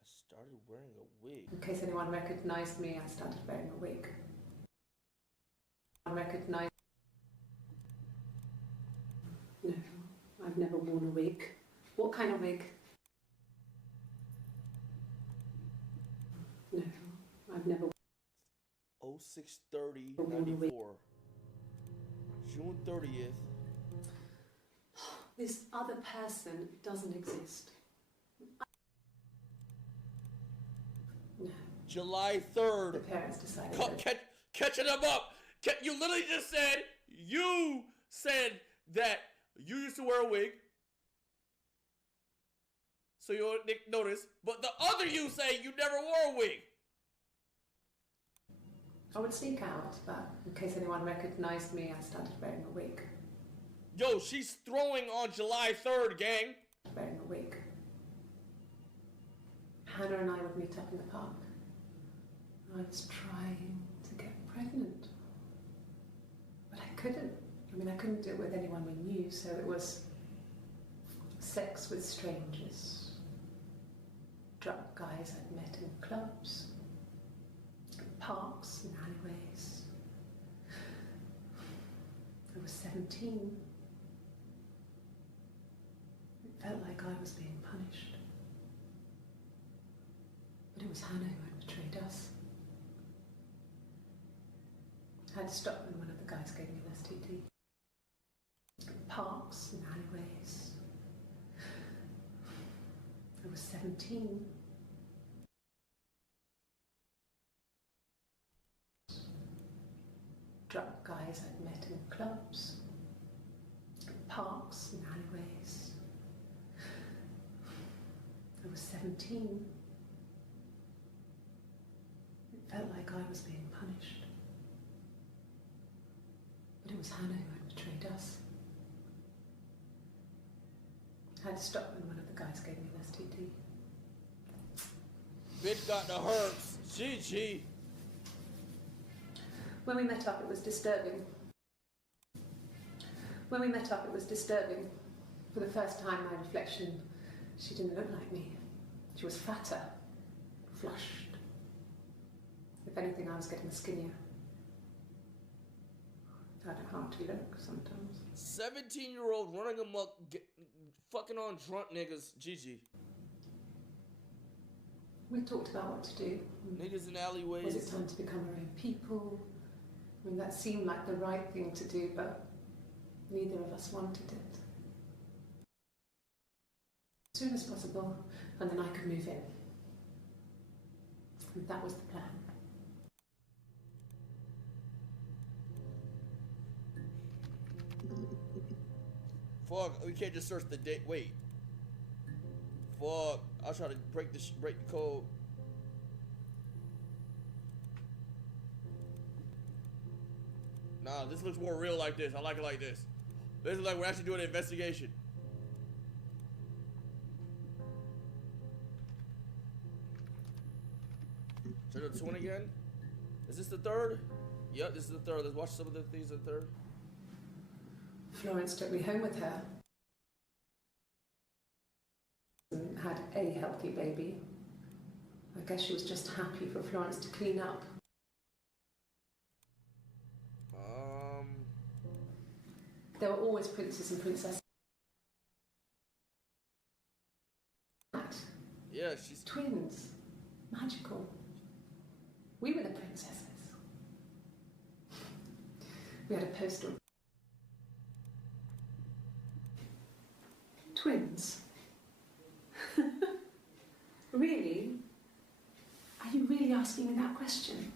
I started wearing a wig. In case anyone recognized me, I started wearing a wig. Recognized? No, I've never worn a wig. What kind of wig? No, I've never. 06/30/94. June 30th. This other person doesn't exist. No. July The 3rd. parents decided. Catching them up. You literally just said, you said that you used to wear a wig. So you notice. But the other you say you never wore a wig. I would sneak out, but in case anyone recognized me, I started wearing a wig. Yo, she's throwing on July 3rd, gang. Wearing a wig. Hannah and I would meet up in the park. I was trying to get pregnant. But I couldn't. I mean, I couldn't do it with anyone we knew, so it was sex with strangers. Drunk guys I'd met in clubs, parks and alleyways. I was 17. It felt like I was being punished. But it was Hannah who had betrayed us. I had to stop when one of the guys gave me an STD. Parks and alleyways. I was 17. drug guys I'd met in clubs, parks and alleyways. I was 17. It felt like I was being punished. But it was Hannah who had betrayed us. I had to stop when one of the guys gave me an STD. Bitch got the herbs. Gigi. When we met up, it was disturbing. When we met up, it was disturbing. For the first time, my reflection, she didn't look like me. She was fatter, flushed. If anything, I was getting skinnier. I had a hard to look sometimes. 17-year-old running amok, fucking on drunk niggas. Gigi. We talked about what to do. Niggas in alleyways. Was it time to become our own people? I mean, that seemed like the right thing to do, but neither of us wanted it. As soon as possible, and then I could move in. And that was the plan. Fuck, we can't just search the date. Wait. Fuck, I'll try to break the code. Nah, this looks more real like this. I like it like this. This is like we're actually doing an investigation. Should I do this one again? Is this the third? Yep, this is the third. Let's watch some of the things in the third. Florence took me home with her. And had a healthy baby. I guess she was just happy for Florence to clean up. There were always princes and princesses. Yeah, she's twins. Magical. We were the princesses. We had a poster. Twins. Really? Are you really asking me that question?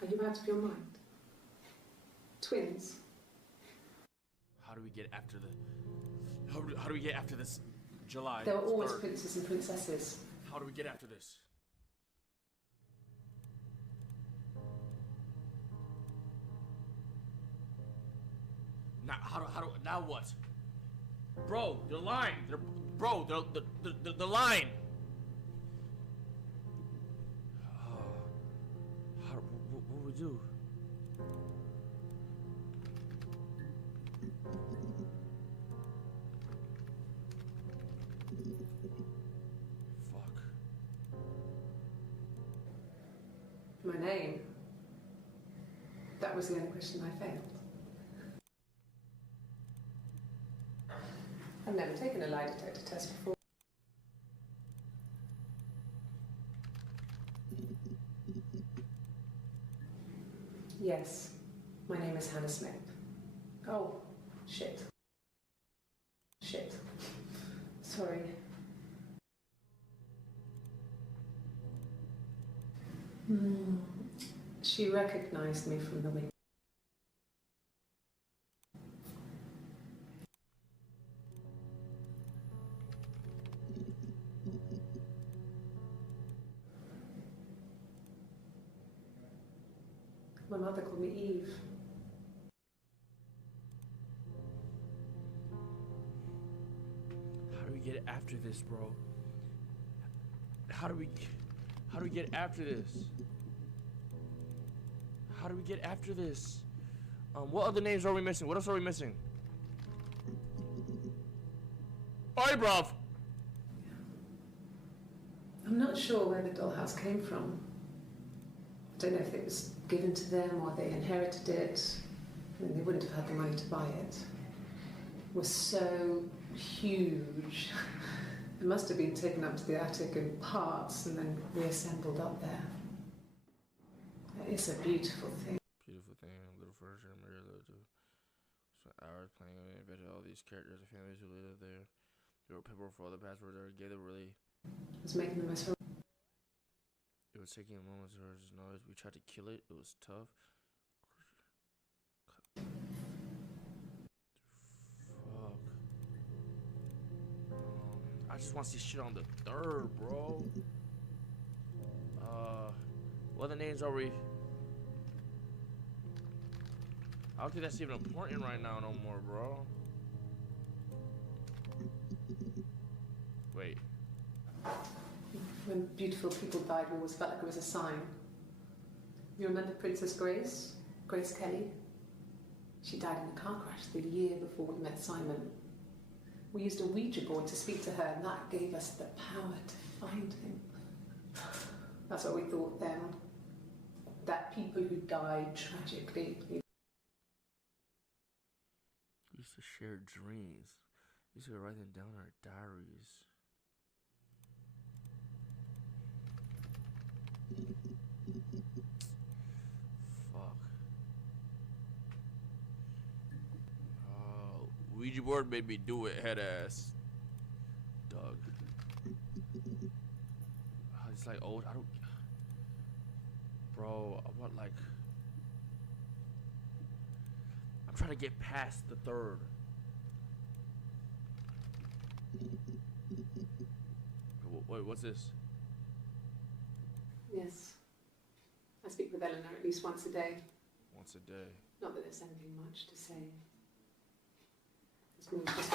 Are you out of your mind? Twins. How do we get after the... How do we get after this July There were always 3rd? princes and princesses. How do we get after this? Now what? Bro, the line. The line. What do we do? Fuck. My name. That was the only question I failed. I've never taken a lie detector test before. Yes, my name is Hannah Smith. Oh, shit. Shit. Sorry. She recognized me from the window. My mother called me Eve. How do we get after this, bro? How do we get after this? How do we get after this? What other names are we missing? What else are we missing? Oi, bruv! I'm not sure where the dollhouse came from. don't know if it was given to them or they inherited it, and they wouldn't have had the money to buy it, was so huge. It must have been taken up to the attic in parts and then reassembled up there. It's a beautiful thing. Beautiful thing, little furniture, mirror, little. Spent hours playing with it, invented all these characters and families who lived there. They wrote paperwork for all the passwords that gave them really. It was making the most. It was taking a moment to just noise. We tried to kill it. It was tough. Fuck. I just want to see shit on the 3rd, bro. What the names are we? I don't think that's even important right now no more, bro. Wait. When beautiful people died, we always felt like it was a sign. You remember Princess Grace? Grace Kelly? She died in a car crash the year before we met Simon. We used a Ouija board to speak to her, and that gave us the power to find him. That's what we thought then. That people who died tragically. We used to share dreams. We used to write them down in our diaries. Fuck. Ouija board made me do it, head ass. Doug. It's like old. I don't. Bro, what like? I'm trying to get past the 3rd. Wait, what's this? Yes. I speak with Eleanor at least once a day. Once a day. Not that there's anything much to say. It's more just...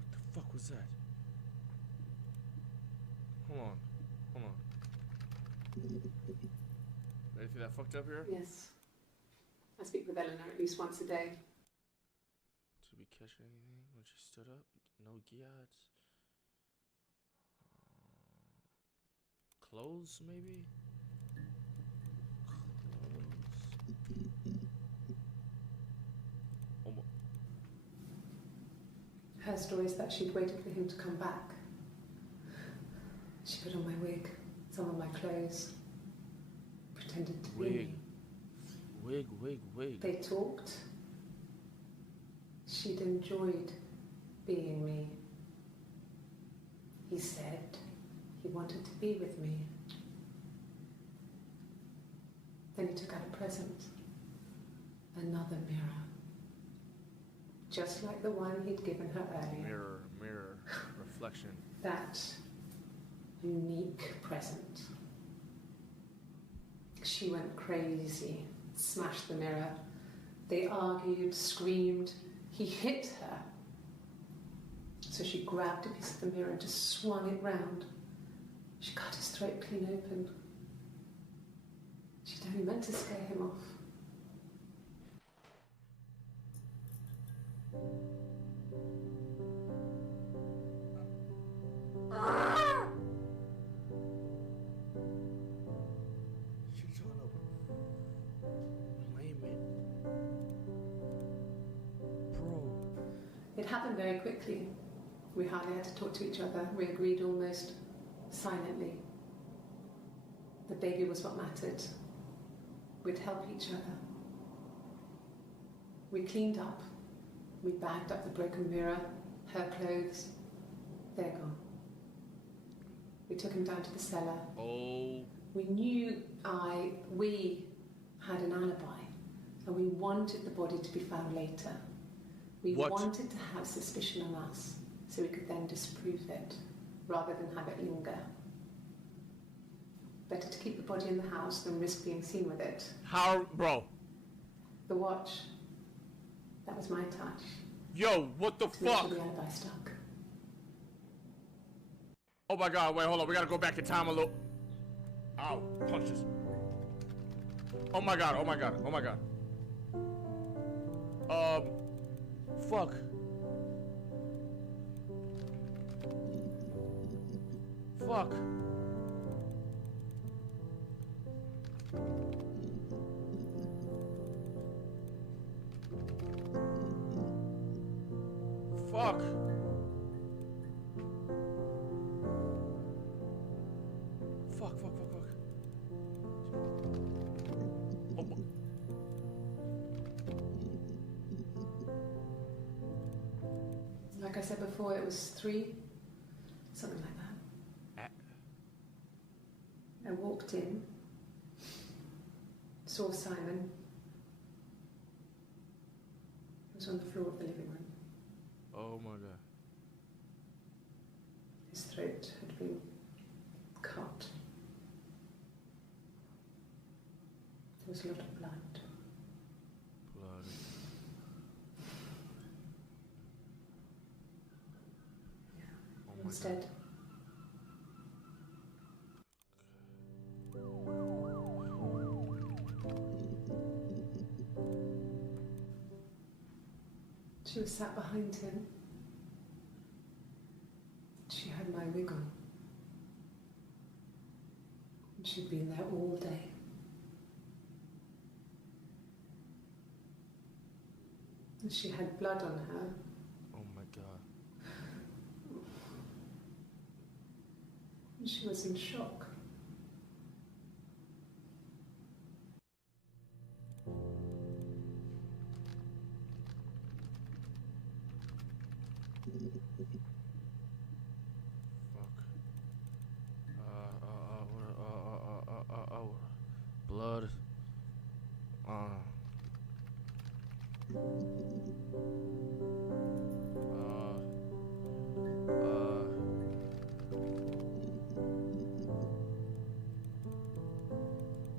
What the fuck was that? Hold on. Anything that fucked up here? Yes. I speak with Eleanor at least once a day. Did we catch anything when she stood up? No guillots. Clothes, maybe? Clothes. Oh my. Her story is that she'd waited for him to come back. She put on my wig, some of my clothes, pretended to be me. Wig. They talked. She'd enjoyed being me. He said he wanted to be with me. Then he took out a present. Another mirror. Just like the one he'd given her earlier. Mirror, reflection. That unique present. She went crazy, smashed the mirror. They argued, screamed. He hit her. So she grabbed a piece of the mirror and just swung it round. She cut his throat clean open. She'd only meant to scare him off. She's trying to blame it. Bro. It happened very quickly. We hardly had to talk to each other. We agreed almost silently. The baby was what mattered. We'd help each other. We cleaned up. We bagged up the broken mirror, her clothes. They're gone. We took him down to the cellar. Oh. We knew we had an alibi, and we wanted the body to be found later. We wanted to have suspicion on us, so we could then disprove it, rather than have it linger. Better to keep the body in the house than risk being seen with it. How, bro? The watch, that was my touch. Yo, what the To make fuck? sure the alibi stuck. Oh my god, wait, hold on. We gotta go back in time a little. Ow, punches. Oh my god, oh my god, oh my god. Fuck. Fuck. Fuck. Fuck, fuck, fuck, fuck. Oh. Like I said before, it was 3, something like that. I walked in, saw Simon. He was on the floor of the living room. Oh my god. His throat had been cut. There was a lot of blood. Blood. Yeah. Oh He my was god. dead. She was sat behind him. She had my wig on. And she'd been there all day. And she had blood on her. Oh my god. And she was in shock. Fuck. Blood.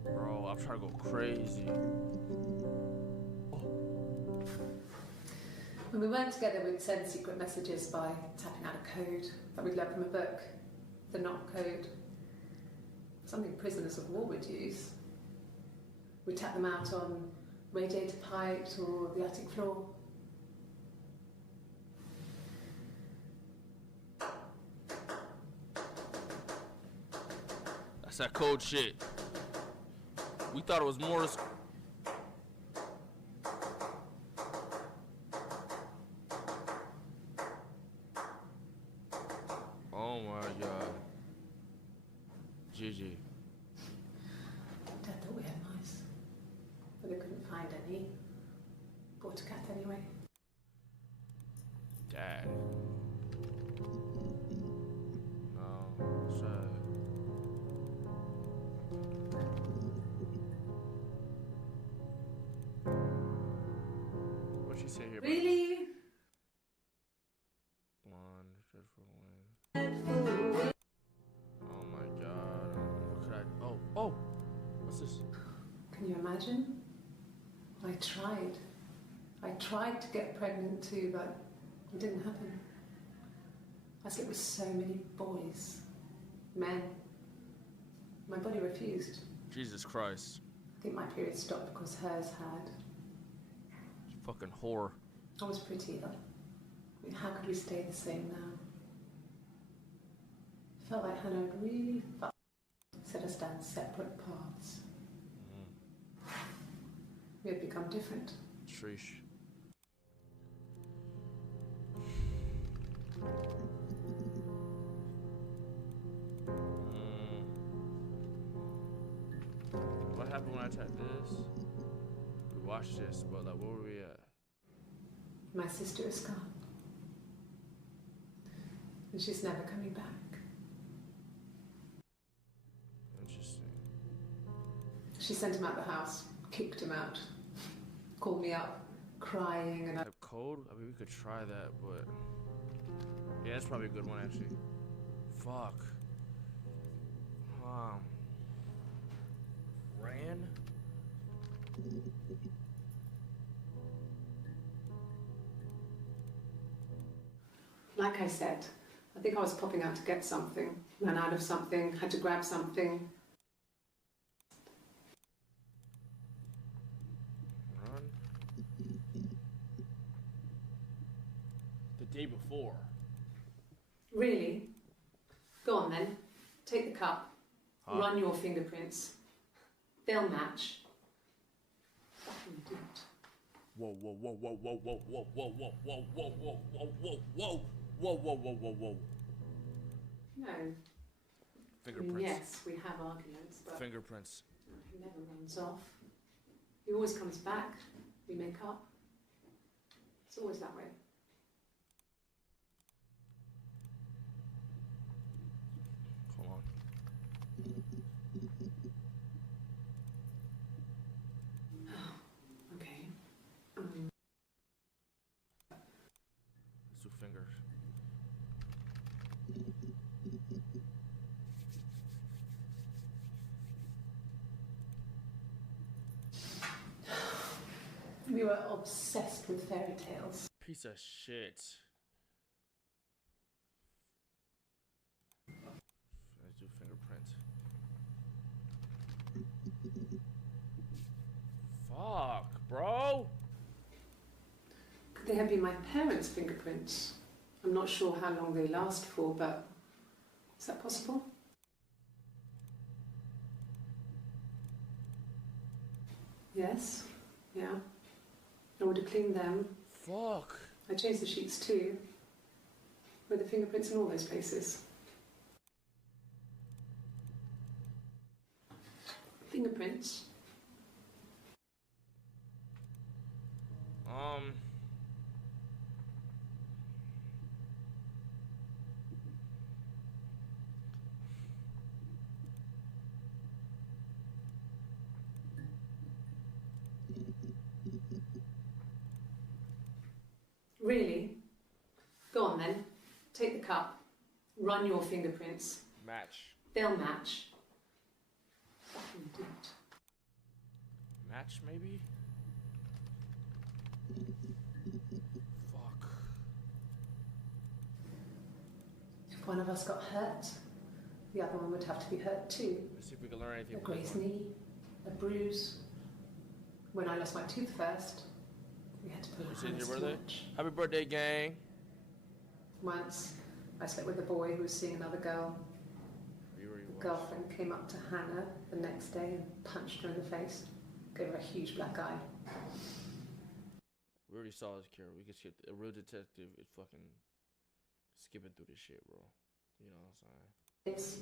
Bro, I'm trying to go crazy. When we weren't together, we'd send secret messages by tapping out a code that we'd learned from a book, the knock code. Something prisoners of war would use. We'd tap them out on radiator pipes or the attic floor. That's that cold shit. We thought it was Morse. Oh my god. GG. Dad thought we had mice, but they couldn't find any. Bought a cat anyway. Dad. No, sad. What'd she say here? Really? Blonde, dreadful wind. Oh my god. What could I? Oh. What's this? Can you imagine? I tried. I tried to get pregnant too, but it didn't happen. I slept with so many boys, men. My body refused. Jesus Christ. I think my period stopped because hers had. You fucking whore. I was pretty though. I mean, how could we stay the same now? I felt like Hannah had really set us down separate paths. We had become different. Sheesh. What happened when I typed this? We watched this, but like, where were we at? My sister is gone. And she's never coming back. Interesting. She sent him out the house, kicked him out, called me up, crying, and I... Type code? I mean, we could try that, but yeah, that's probably a good one actually. Fuck. Ran? Like I said, I think I was popping out to get something, ran out of something, had to grab something. day before. Really? Go on then. Take the cup. Huh? Run your fingerprints. They'll match. Fucking do it. Whoa, whoa, whoa, whoa, whoa, whoa, whoa, whoa, whoa, whoa, whoa, whoa, whoa, whoa, whoa, whoa, whoa, whoa, whoa, whoa. No. Fingerprints. I mean, yes, we have arguments, but Fingerprints. he never runs off. He always comes back. We make up. It's always that way. Hold on. Okay. Let's do fingers. We were obsessed with fairy tales. Piece of shit. Let's do fingerprint. Fuck, bro. Could they have been my parents' fingerprints? I'm not sure how long they last for, but is that possible? Yes. Yeah. I would have cleaned them. Fuck. I changed the sheets too. Were the fingerprints in all those places? Fingerprints? Really? Go on then. Take the cup. Run your fingerprints. Match. They'll match. Fucking do it. Match, maybe? Fuck. If one of us got hurt, the other one would have to be hurt too. Let's see if we can learn anything. A from this grazed one. knee, a bruise. When I lost my tooth first, we had to put Is our it hands your to birthday? match. Happy birthday, gang. Once, I slept with a boy who was seeing another girl. Are you where you The was? girlfriend came up to Hannah the next day and punched her in the face. Gave her a huge black eye. We already saw this, Kara. We could skip a real detective is fucking skipping through this shit, bro. You know what I'm saying? It's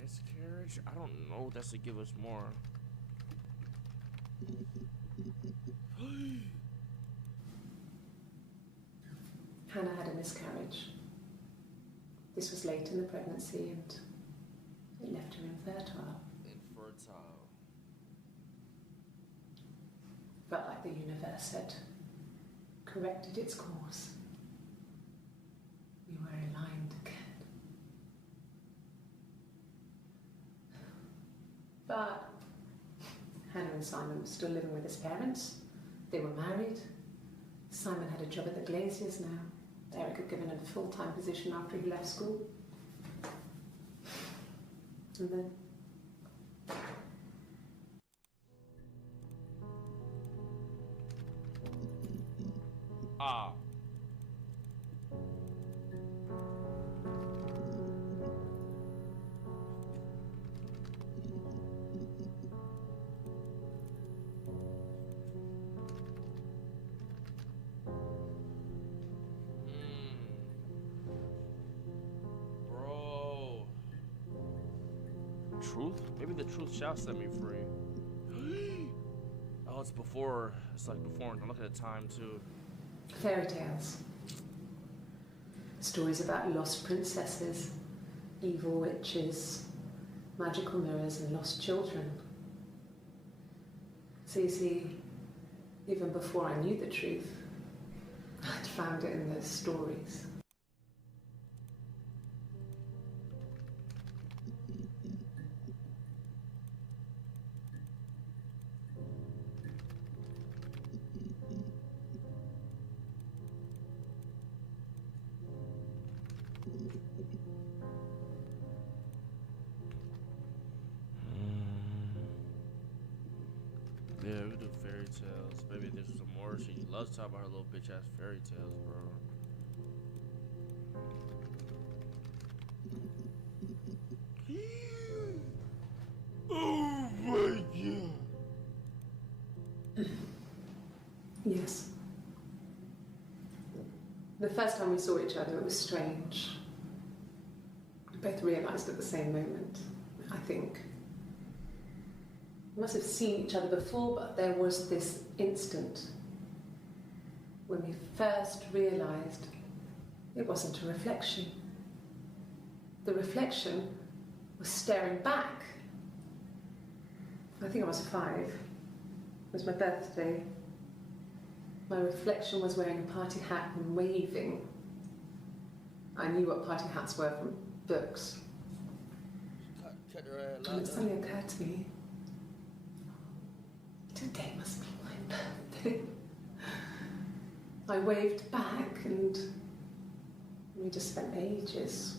Miscarriage? I don't know. That's to give us more. Hannah had a miscarriage. This was late in the pregnancy and it left her infertile. Infertile. But like the universe had corrected its course. We were aligned again. But Hannah and Simon were still living with his parents. They were married. Simon had a job at the Glaziers now. Eric had given him a full-time position after he left school. And then Ah. Bro. Truth? Maybe the truth shall set me free. Oh, it's before. It's like before. I'm looking at the time too. fairy tales. Stories about lost princesses, evil witches, magical mirrors and lost children. So you see, even before I knew the truth, I'd found it in those stories. Yeah, we do fairy tales. Maybe there's some more. She loves talking about her little bitch ass fairy tales, bro. Oh my god. Yes. The first time we saw each other, it was strange. We both realised at the same moment, I think. We must have seen each other before, but there was this instant when we first realised it wasn't a reflection. The reflection was staring back. I think I was 5. It was my birthday. My reflection was wearing a party hat and waving. I knew what party hats were from books. Cut her ass And it out. suddenly occurred to me, today must be my birthday. I waved back and we just spent ages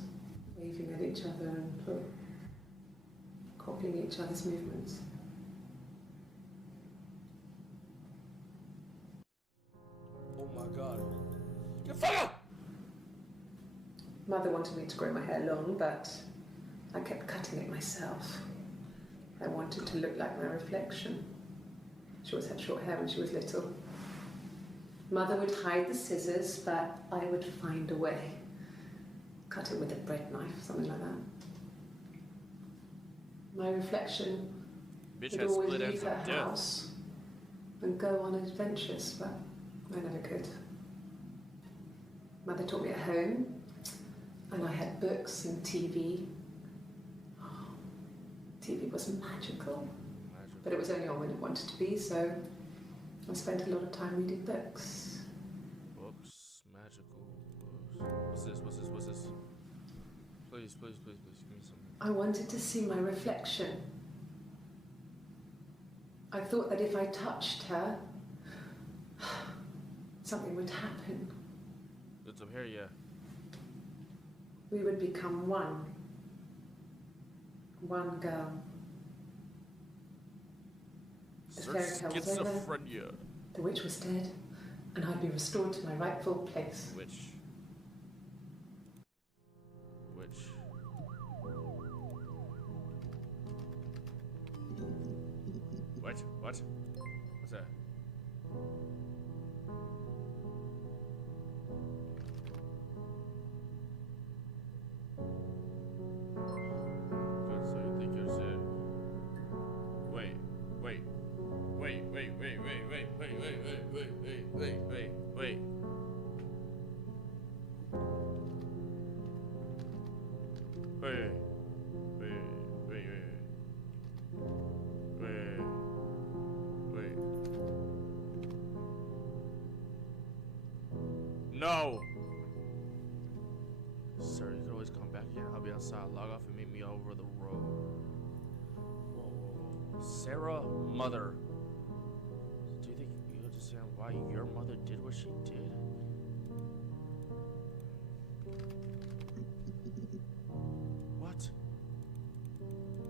waving at each other and copying each other's movements. Oh my god. Get fuck up! Mother wanted me to grow my hair long, but I kept cutting it myself. I wanted to look like my reflection. She always had short hair when she was little. Mother would hide the scissors, but I would find a way. Cut it with a bread knife, something like that. My reflection Bitch would has always split leave ends her of death. house and go on adventures, but I never could. Mother taught me at home, and I had books and TV. TV was magical, but it was only on when it wanted to be, so I spent a lot of time reading books. Books, magical books. What's this? What's this? What's this? Please, please, please, please, give me something. I wanted to see my reflection. I thought that if I touched her, something would happen. It's up here, yeah. We would become one. One girl. The fairy tale was over. Schizophrenia. The witch was dead, and I'd be restored to my rightful place. Which? What? What? What's that? Good, so you think you're safe. Wait. Wait. Wait. Wait. Wait. Wait. Wait. Wait. Wait. Wait. Wait. Wait. Wait. Wait. Wait. Wait. Wait. Wait. Wait. No! Sir, you can always come back here. I'll be outside. Log off and meet me over the road. Whoa, whoa, whoa. Sarah, mother. Do you think you understand why your mother did what she did? What?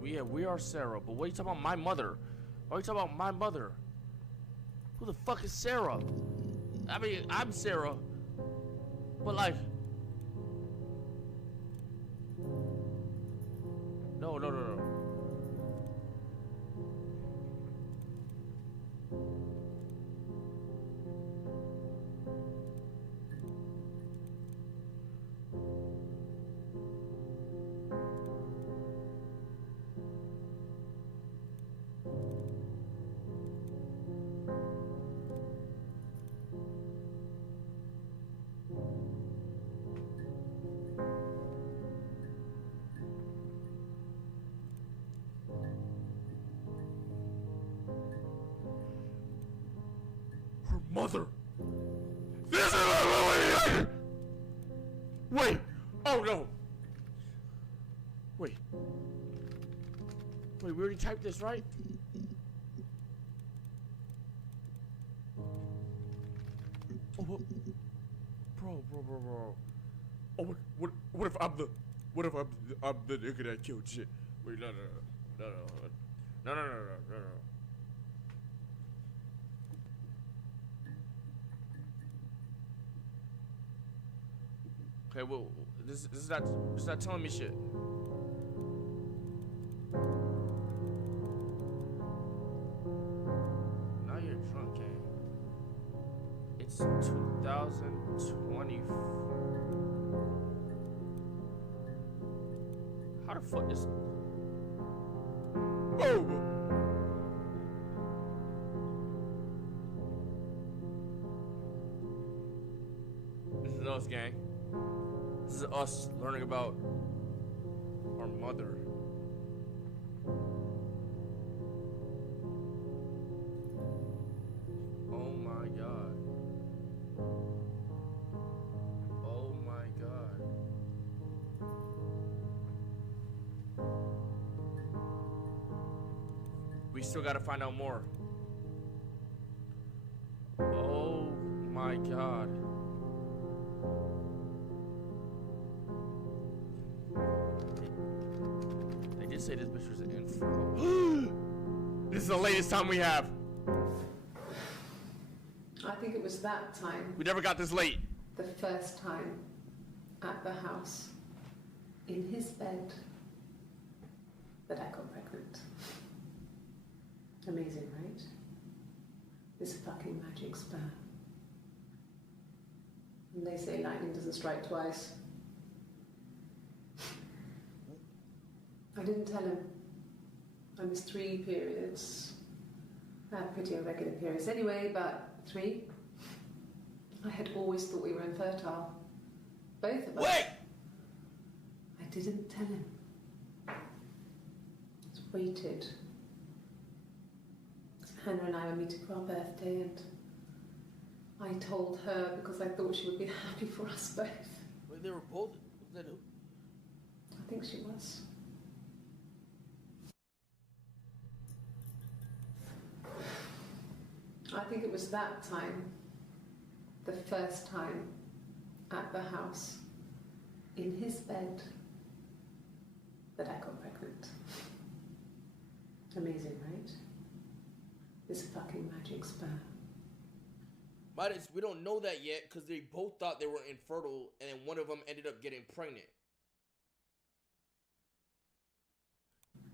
Yeah, we are Sarah, but what are you talking about my mother? Why are you talking about my mother? Who the fuck is Sarah? I mean, I'm Sarah, but like, no, no, no, no. Her mother. This is my Wait. Oh no. Wait. Wait, we already typed this, right? Oh, bro. Oh, what if I'm the nigga that killed shit? Wait, no. Okay, well, this is not telling me shit. Now you're drunk, gang. It's 2020. How the fuck this? Oh. This is us, gang. This is us learning about our mother. Oh my god. Oh my god. We still gotta find out more. Oh my god. They did say this bitch was an infernal. This is the latest time we have. I think it was that time, We never got this late. the first time, at the house, in his bed, that I got pregnant. Amazing, right? This fucking magic sperm. And they say lightning doesn't strike twice. I didn't tell him. I missed 3 periods. I had pretty irregular periods anyway, but 3. I had always thought we were infertile. Both of us. Wait! I didn't tell him. Just waited. Hannah and I were meeting for our birthday, and I told her because I thought she would be happy for us both. Wait, they were both. Was that who? I think she was. I think it was that time, the first time, at the house, in his bed, that I got pregnant. Amazing, right? This fucking magic sperm. We don't know that yet because they both thought they were infertile, and then one of them ended up getting pregnant.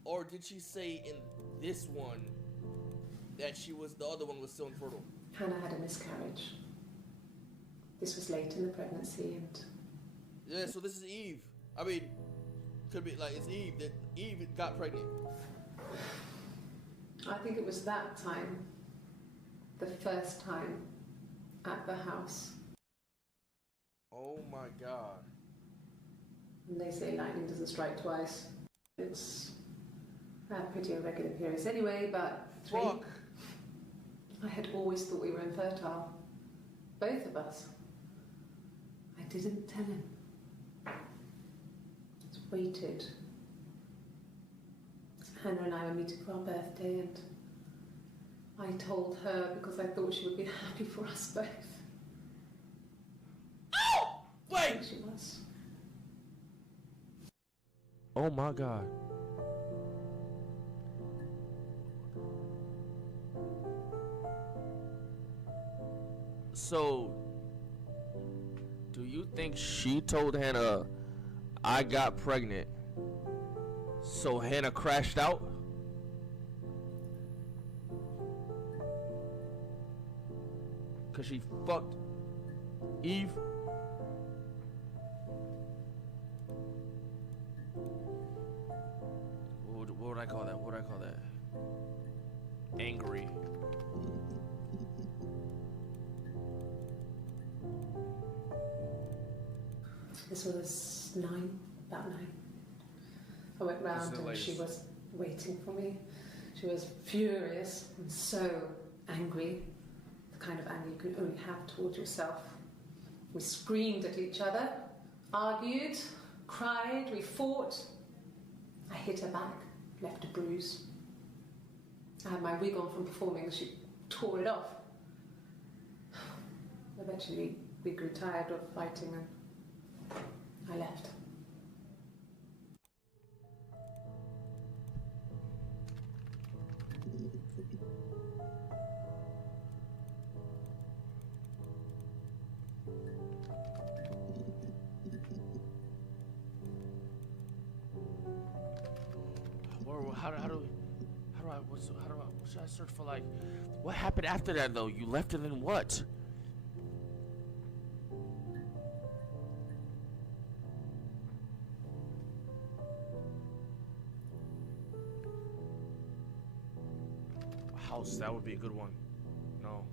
Or did she say in this one that the other one was still infertile? Hannah had a miscarriage. This was late in the pregnancy, and Yeah, so this is Eve. I mean, could be like it's Eve that Eve got pregnant. I think it was that time, the first time, at the house. Oh my god. And they say lightning doesn't strike twice. I had pretty irregular periods anyway, but 3. Fuck. I had always thought we were infertile. Both of us. I didn't tell him. Just waited. Hannah and I were meeting for our birthday, and I told her because I thought she would be happy for us both. Oh! I Wait! think she was. Oh my god. So, do you think she told Hannah, I got pregnant, so Hannah crashed out? Cause she fucked Eve? What would I call that? What would I call that? Angry. This was 9, about 9. I went round and she was waiting for me. She was furious and so angry, the kind of anger you can only have towards yourself. We screamed at each other, argued, cried, we fought. I hit her back, left a bruise. I had my wig on from performing and she tore it off. Eventually we grew tired of fighting and I left. Or how do I, what should I search for? Like, what happened after that though? You left and then what? House, that would be a good one. No.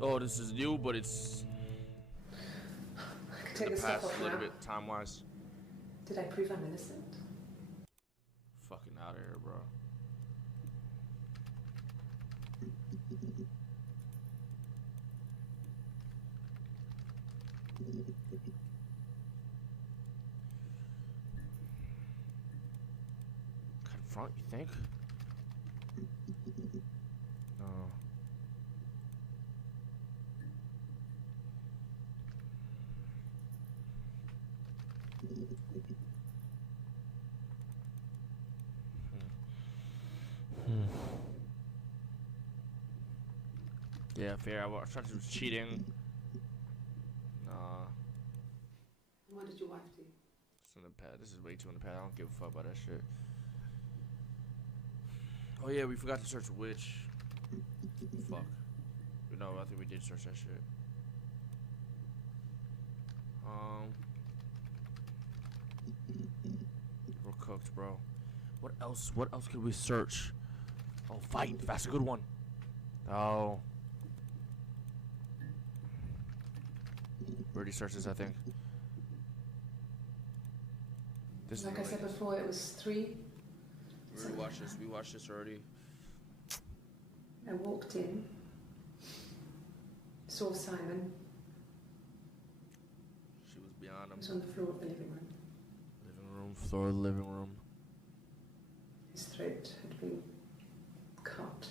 Oh, this is new, but it's I can take this stuff off a little now. bit time-wise. Did I prove I'm innocent? Fucking out of here, bro. Confront, you think? No. Yeah, fair. I tried to do cheating. Nah. What did your wife do? It's in the pad. This is way too in the pad. I don't give a fuck about that shit. Oh yeah, we forgot to search witch. Fuck. No, I think we did search that shit. We're cooked, bro. What else? What else could we search? Oh, fight. That's a good one. Oh. Already searched this, I think. This Like I said before, it was 3. We watched this. We watched this already. I walked in, saw Simon. She was beyond He him. was on the floor of the living room. Living room, floor of the living room. His throat had been cut.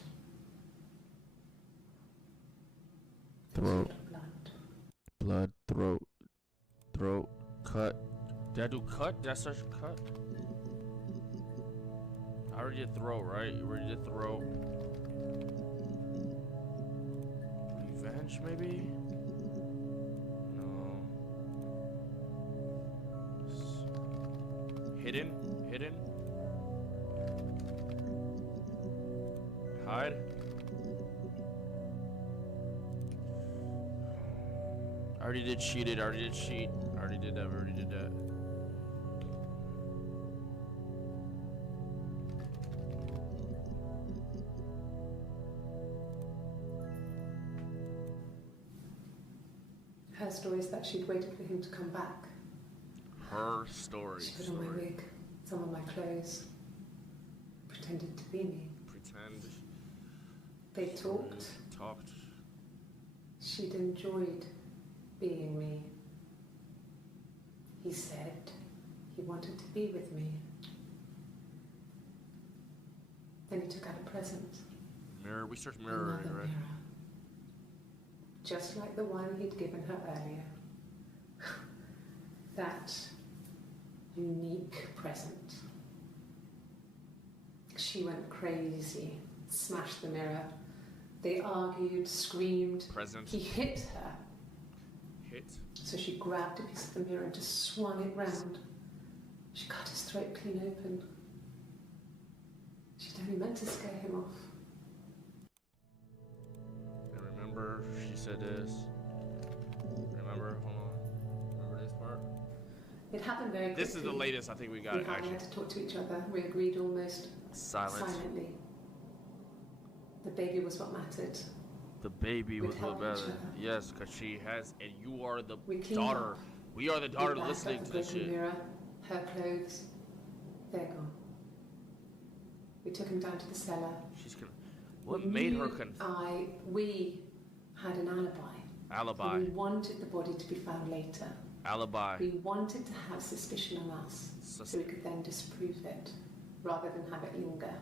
Throat. Blood. Blood, throat, cut. Did I do cut? Did I search cut? I already did throat, right? You already did throat. Revenge, maybe? No. Hidden? Hidden? Hide? I already did cheated. I already did cheat. I already did that. We already did that. Her story is that she'd waited for him to come back. Her story. She put on my wig, some of my clothes, pretended to be me. Pretend. They talked. Talked. She'd enjoyed being me. He said he wanted to be with me. Then he took out a present. Mirror. We searched mirror already, Another right? mirror. Just like the one he'd given her earlier. That unique present. She went crazy, smashed the mirror. They argued, screamed. Present. He hit her. Hit. So she grabbed a piece of the mirror and just swung it round. She cut his throat clean open. She'd only meant to scare him off. And remember, she said this. Remember, hold on. Remember this part? It happened very quickly. This is the latest I think we got We it, hardly actually. had to talk to each other. We agreed almost silently. The baby was what mattered. The baby We'd was what help each better. other. Yes, because she has, and you are the We cleaned daughter. up. We are the daughter We backed listening up to the this broken shit. mirror, her clothes, they're gone. We took him down to the cellar. She's what made her We had an alibi. alibi? We wanted the body to be found later. Alibi. We wanted to have suspicion on us, so we could then disprove it, rather than have it linger.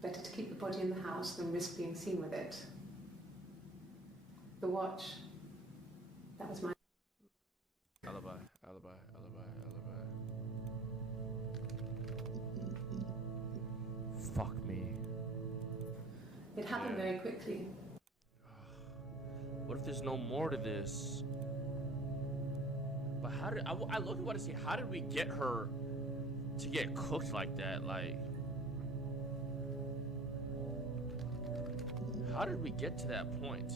Better to keep the body in the house than risk being seen with it. The watch, that was my... Alibi. Alibi. Alibi. Alibi. It happened very quickly. What if there's no more to this? But how did I look at what I see? How did we get her to get cooked like that? Like, how did we get to that point?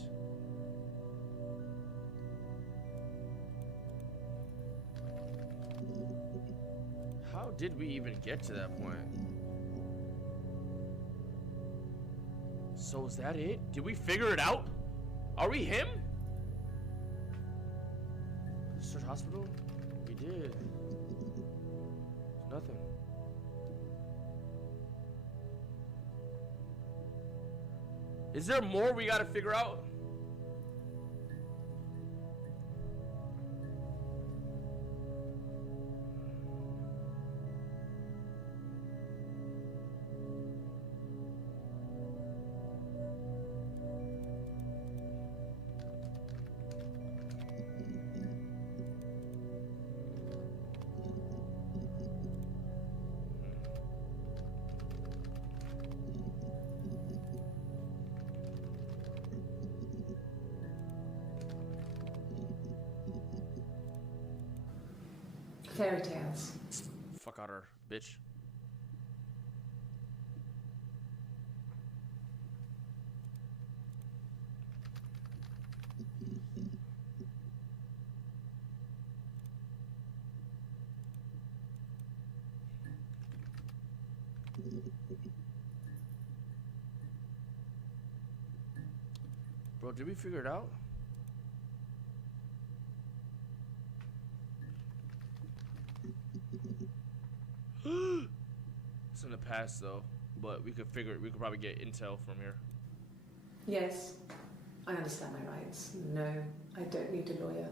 How did we even get to that point? So is that it? Did we figure it out? Are we him? Search hospital? We did. There's nothing. Is there more we gotta figure out? Fairy tales. Fuck out her, bitch. Bro, did we figure it out? It's in the past though, but we could probably get intel from here. Yes, I understand my rights. No, I don't need a lawyer.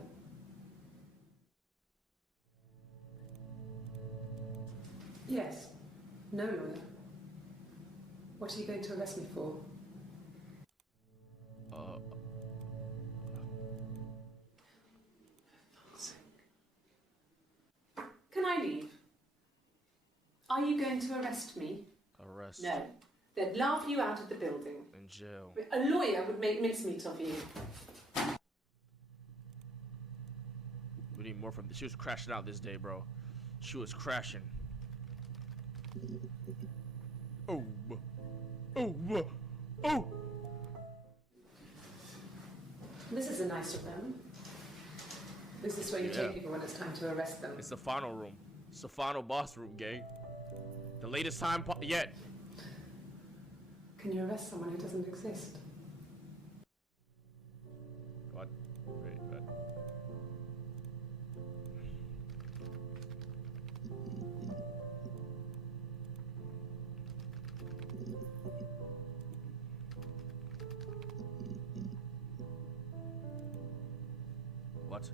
Yes, no lawyer. What are you going to arrest me for? Can I leave? Are you going to arrest me? Arrest. No. They'd laugh you out of the building. In jail. A lawyer would make mincemeat of you. We need more from this. She was crashing out this day, bro. She was crashing. Oh. Oh. Oh. This is a nicer room. This is where you take people when it's time to arrest them. It's the final room. It's the final boss room, gang. The latest time yet. Can you arrest someone who doesn't exist? What? Wait, what? What?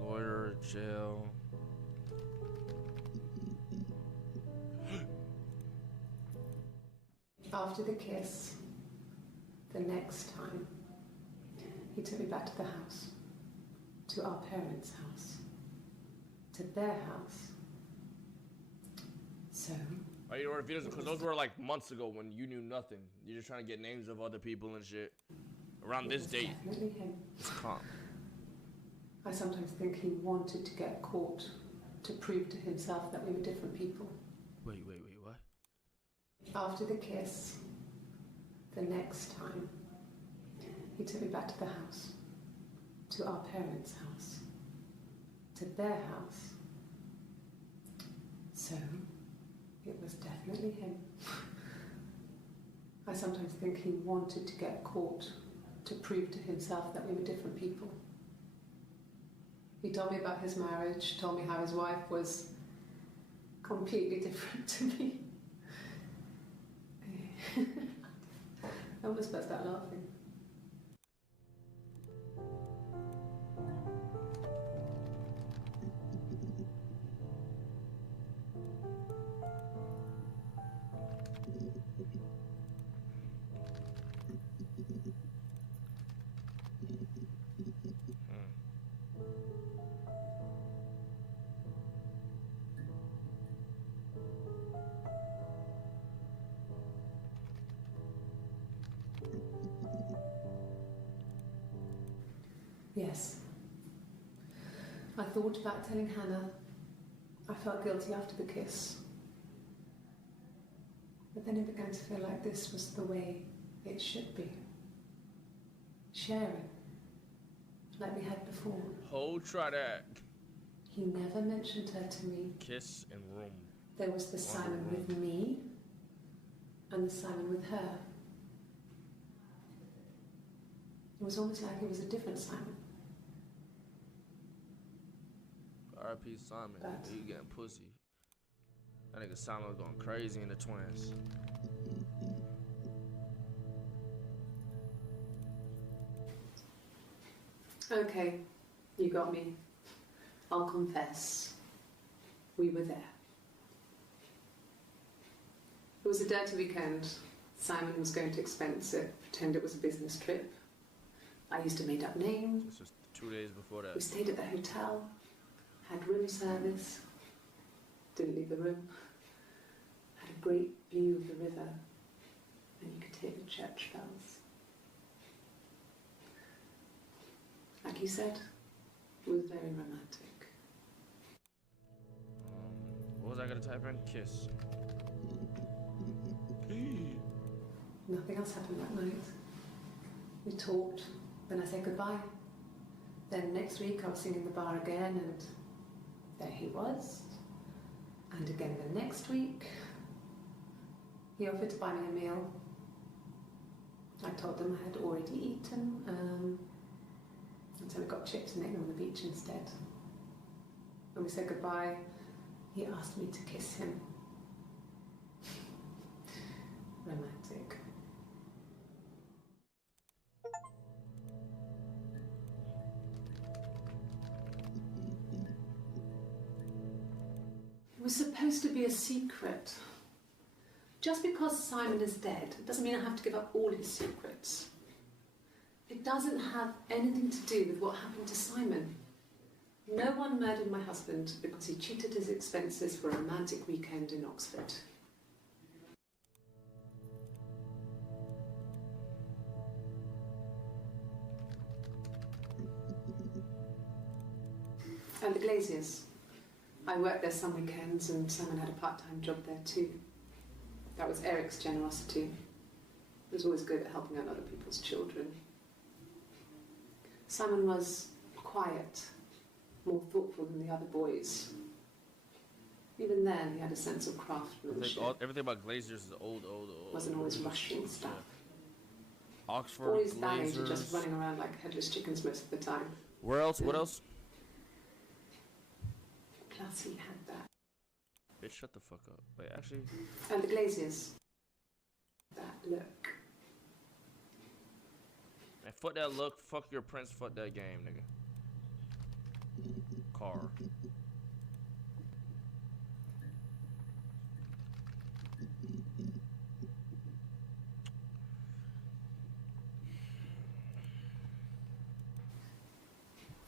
Lawyer, jail. After the kiss, the next time, he took me back to the house, to our parents' house, to their house. So... Are you know, because those were like months ago when you knew nothing. You're just trying to get names of other people and shit. Around this date. Definitely him. It's calm. I sometimes think he wanted to get caught to prove to himself that we were different people. Wait, what? After the kiss, the next time, he took me back to the house, to our parents' house, to their house. So, it was definitely him. I sometimes think he wanted to get caught to prove to himself that we were different people. He told me about his marriage, told me how his wife was completely different to me. I almost burst out laughing. Yes. I thought about telling Hannah. I felt guilty after the kiss. But then it began to feel like this was the way it should be. Sharing. Like we had before. Try that. He never mentioned her to me. Kiss in room. There was the Simon with me and the Simon with her. It was almost like it was a different Simon. R.I.P. Simon. But You getting pussy. That nigga Simon was going crazy in the twins. okay, you got me. I'll confess. We were there. It was a dirty weekend. Simon was going to expense it, pretend it was a business trip. I used a made-up name. This was 2 days before that. We stayed at the hotel, had room service, didn't leave the room, had a great view of the river, and you could hear the church bells. Like you said, it was very romantic. What was I gonna type in? Kiss. Nothing else happened that night. We talked, then I said goodbye. Then next week I was singing in the bar again, and there he was. And again the next week, he offered to buy me a meal. I told him I had already eaten, and so we got chips and ate them on the beach instead. When we said goodbye, he asked me to kiss him. Romantic. It was supposed to be a secret. Just because Simon is dead doesn't mean I have to give up all his secrets. It doesn't have anything to do with what happened to Simon. No one murdered my husband because he cheated his expenses for a romantic weekend in Oxford. And the Glaziers. I worked there some weekends, and Simon had a part-time job there too. That was Eric's generosity. He was always good at helping out other people's children. Simon was quiet, more thoughtful than the other boys. Even then, he had a sense of craftsmanship. Everything about Glaziers is old. Wasn't always rushing stuff. Oxford, Boys that age Glazers. are just running around like headless chickens most of the time. Where else? What else? Plus, he had that. Bitch, shut the fuck up. Wait, actually. And the Glaziers. That look. Man, fuck that look. Fuck your prince. Fuck that game, nigga. Car.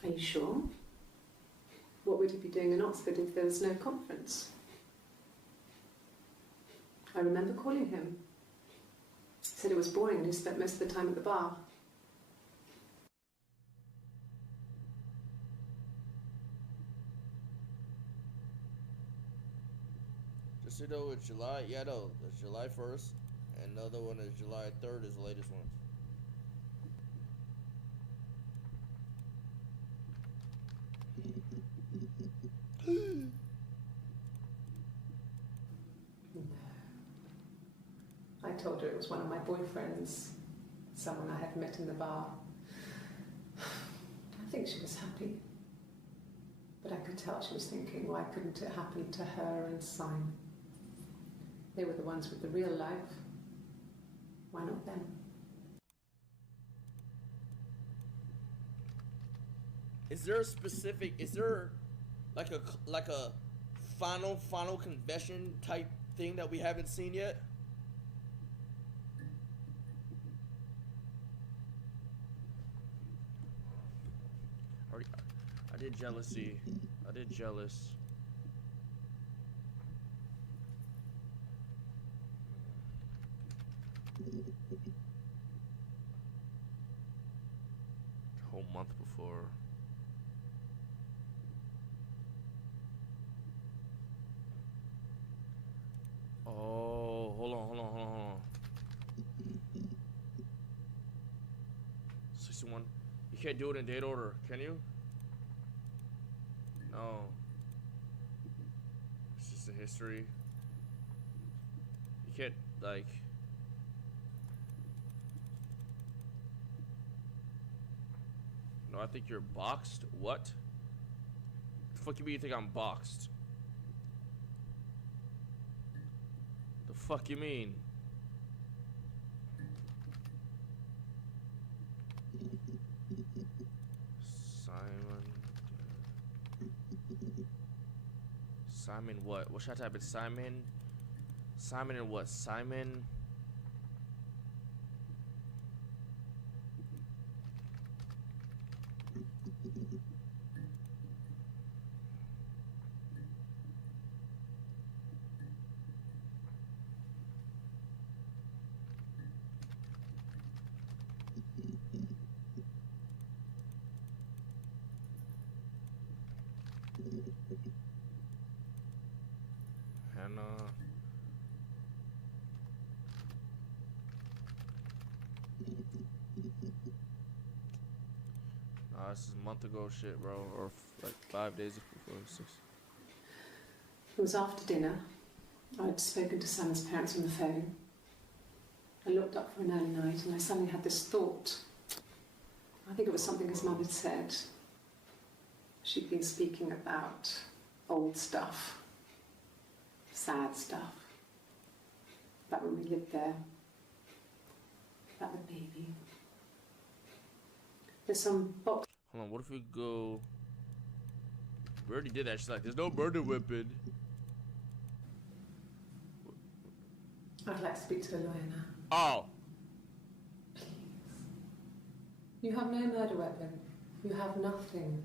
Are you sure? What would he be doing in Oxford if there was no conference? I remember calling him. He said it was boring and he spent most of the time at the bar. Just so you know, it's July. Yeah, no, it's July 1st, and another one is July 3rd. Is the latest one. No. I told her it was one of my boyfriends, someone I had met in the bar. I think she was happy. But I could tell she was thinking, why couldn't it happen to her and Simon? They were the ones with the real life. Why not them? Is there like a final confession type thing that we haven't seen yet? I did jealousy. I did jealous. Whole month before. Oh, hold on. 61. You can't do it in date order, can you? No. It's just a history. You can't, like... No, I think you're boxed. What? The fuck you mean you think I'm boxed? The fuck you mean? Simon what? What should I type in? Simon? Simon and what? Simon? Hannah. Nah, this is a month ago shit, bro. Or like 5 days before 6. It was after dinner. I'd spoken to Sam's parents on the phone. I looked up for an early night and I suddenly had this thought. I think it was something his mum had said. She'd been speaking about old stuff, sad stuff, about when we lived there, about the baby. There's some box. Hold on, what if we go... We already did that. She's like, there's no murder weapon. I'd like to speak to a lawyer now. Oh. Please. You have no murder weapon. You have nothing.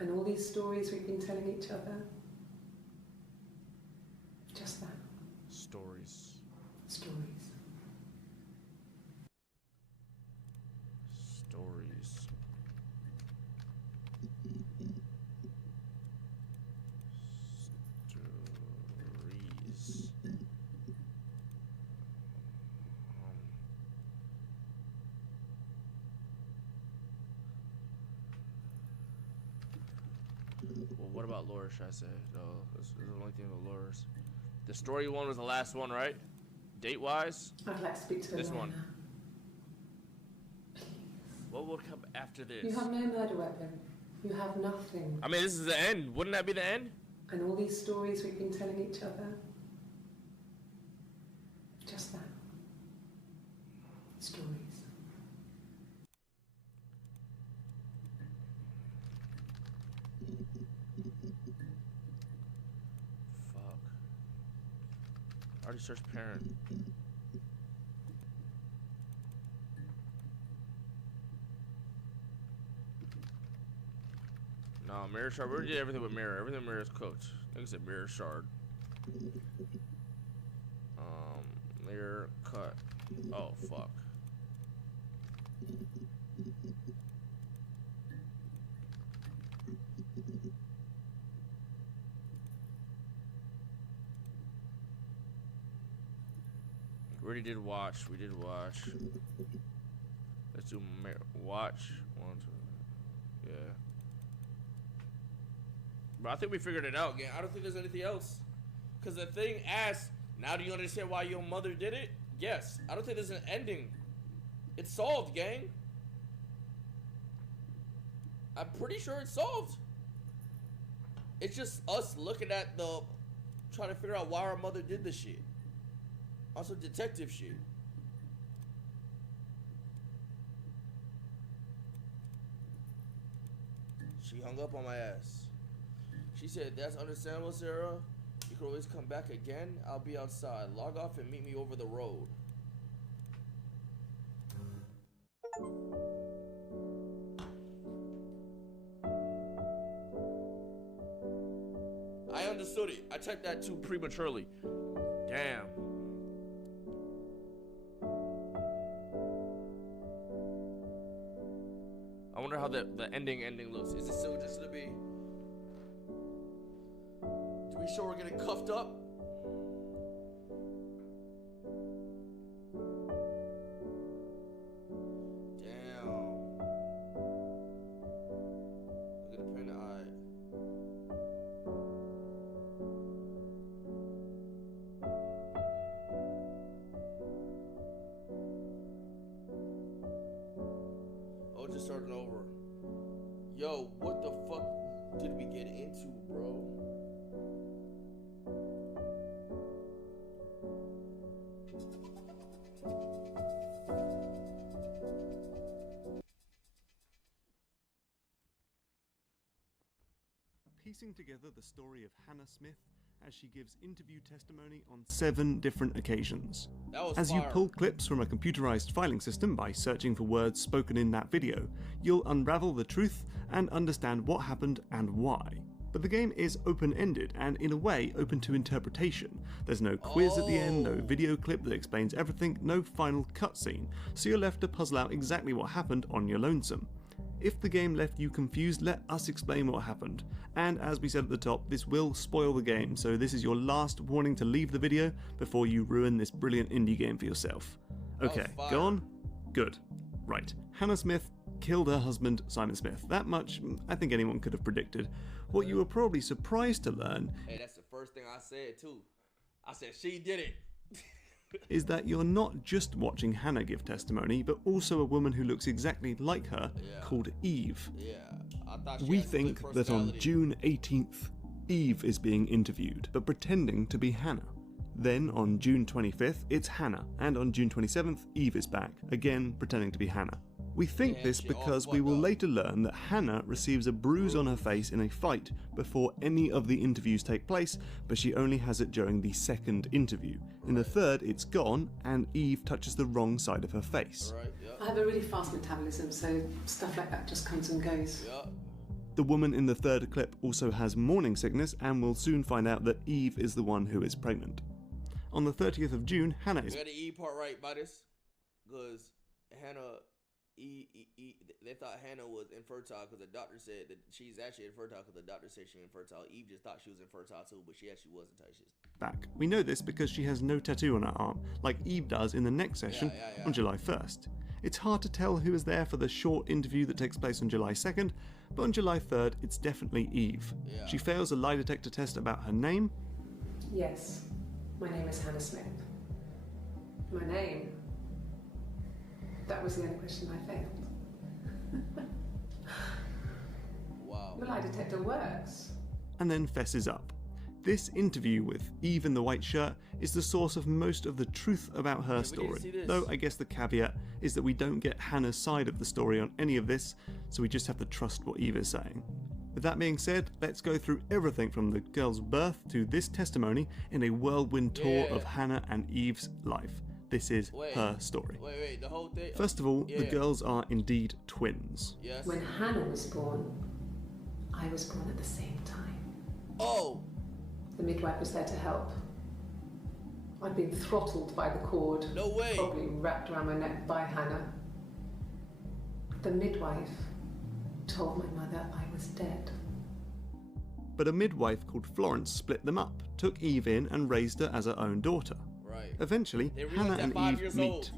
And all these stories we've been telling each other. Just that. Stories. Stories. Stories. Stories. Well, what about lore, should I say? No, this is the only thing with lores. The story one was the last one, right? Date-wise? I'd like to speak to a This lawyer one. now. Please. What will come after this? You have no murder weapon. You have nothing. I mean, this is the end. Wouldn't that be the end? And all these stories we've been telling each other. Just that. Stories. Fuck. I already searched parent. No, mirror shard. We already did everything with mirror. Everything with mirror is cooked. I think it's a mirror shard. Mirror cut. Oh, fuck. We already did watch. We did watch. Let's do watch. 1, 2. Yeah. But I think we figured it out, gang. I don't think there's anything else. Because the thing asks, now do you understand why your mother did it? Yes. I don't think there's an ending. It's solved, gang. I'm pretty sure it's solved. It's just us looking at trying to figure out why our mother did this shit. Also detective shit. She hung up on my ass. She said, "That's understandable, Sarah. You can always come back again. I'll be outside. Log off and meet me over the road." I understood it. I typed that too prematurely. Damn. I wonder how the ending looks. Is it still just gonna be? Do we show we're getting cuffed up? Damn. Look at the pen eye. Oh, just starting over. Yo, what the fuck did we get into, bro? Piecing together the story of Hannah Smith as she gives interview testimony on 7 different occasions. That was As fire. you pull clips from a computerized filing system by searching for words spoken in that video, you'll unravel the truth and understand what happened and why. But the game is open-ended and in a way open to interpretation. There's no quiz at the end, no video clip that explains everything, no final cutscene, so you're left to puzzle out exactly what happened on your lonesome. If the game left you confused, let us explain what happened. And as we said at the top, this will spoil the game, so this is your last warning to leave the video before you ruin this brilliant indie game for yourself. Okay, go on? Good. Right. Hannah Smith killed her husband, Simon Smith. That much, I think anyone could have predicted. What you were probably surprised to learn Hey, that's the first thing I said too. I said she did it. is that you're not just watching Hannah give testimony, but also a woman who looks exactly like her, called Eve. Yeah, I thought she We had think split that on personality. June 18th, Eve is being interviewed, but pretending to be Hannah. Then on June 25th, it's Hannah, and on June 27th, Eve is back, again pretending to be Hannah. We think Yeah, this she all because we fucked will up. later learn that Hannah receives a bruise on her face in a fight before any of the interviews take place, but she only has it during the second interview. In the third, it's gone, and Eve touches the wrong side of her face. Right, yep, I have a really fast metabolism, so stuff like that just comes and goes. yep. The woman in the third clip also has morning sickness, and we'll soon find out that Eve is the one who is pregnant. On the 30th of June, Hannah We is got the E part right by this, because Hannah, they thought Hannah was infertile because the doctor said that she's actually infertile because the doctor said she's infertile. Eve just thought she was infertile too, but she actually wasn't. Type shit. back. We know this because she has no tattoo on her arm, like Eve does in the next session Yeah. on July 1st. It's hard to tell who is there for the short interview that takes place on July 2nd, but on July 3rd, it's definitely Eve. Yeah. She fails a lie detector test about her name, Yes, my name is Hannah Smith. My name? That was the only question I failed. Wow. The lie detector works. and then fesses up. This interview with Eve in the white shirt is the source of most of the truth about her we didn't story, see this. though I guess the caveat is that we don't get Hannah's side of the story on any of this, so we just have to trust what Eve is saying. With that being said, let's go through everything from the girl's birth to this testimony in a whirlwind tour Yeah. of Hannah and Eve's life. This is Wait. her story. Wait, the whole thing. First of all, the Yeah. girls are indeed twins. Yes. When Hannah was born, I was born at the same time. Oh, The midwife was there to help. I'd been throttled by the cord, no way. probably wrapped around my neck by Hannah. The midwife told my mother I was dead. But a midwife called Florence split them up, took Eve in and raised her as her own daughter. Right. Eventually, They realized Hannah at and 5 Eve years meet. old.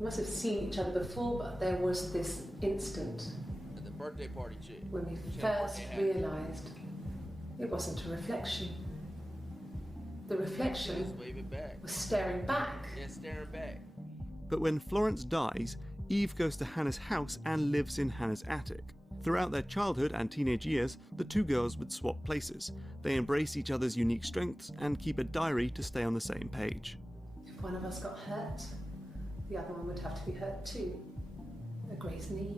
We must have seen each other before, but there was this instant At the birthday party shit. when we She had a first birthday hat. realised it wasn't a reflection. The She was reflection waving back. was staring back. Yeah, staring back. But when Florence dies, Eve goes to Hannah's house and lives in Hannah's attic. Throughout their childhood and teenage years, the two girls would swap places. They embrace each other's unique strengths and keep a diary to stay on the same page. If If one of us got hurt, the other one would have to be hurt too. A grazed knee,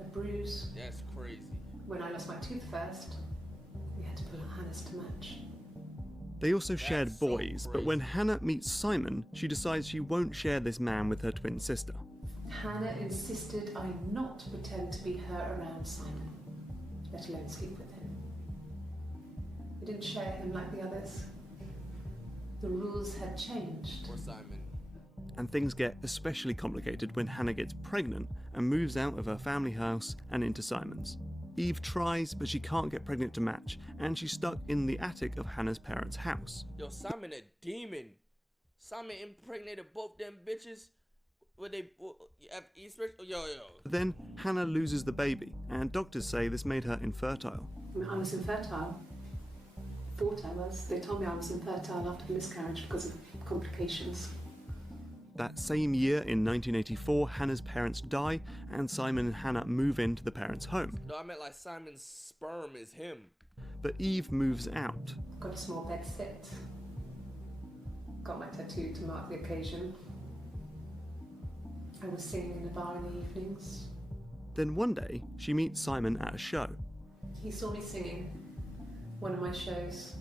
a bruise. That's crazy. When I lost my tooth first, we had to pull out Hannah's to match. They also shared That's so boys, but crazy. when Hannah meets Simon, she decides she won't share this man with her twin sister. Hannah insisted I not pretend to be her around Simon, let alone sleep with him. We didn't share him like the others. The rules had changed. Poor Simon. And things get especially complicated when Hannah gets pregnant and moves out of her family house and into Simon's. Eve tries, but she can't get pregnant to match, and she's stuck in the attic of Hannah's parents' house. Yo, Simon a demon. Simon impregnated both them bitches. When they have Easter. Yo. Then Hannah loses the baby, and doctors say this made her infertile. I was infertile. Thought I was. They told me I was infertile after the miscarriage because of complications. That same year, in 1984, Hannah's parents die, and Simon and Hannah move into the parents' home. No, I meant like Simon's sperm is him. But Eve moves out. Got a small bed sit. Got my tattoo to mark the occasion. I was singing in a bar in the evenings. Then one day, she meets Simon at a show. He saw me singing one of my shows.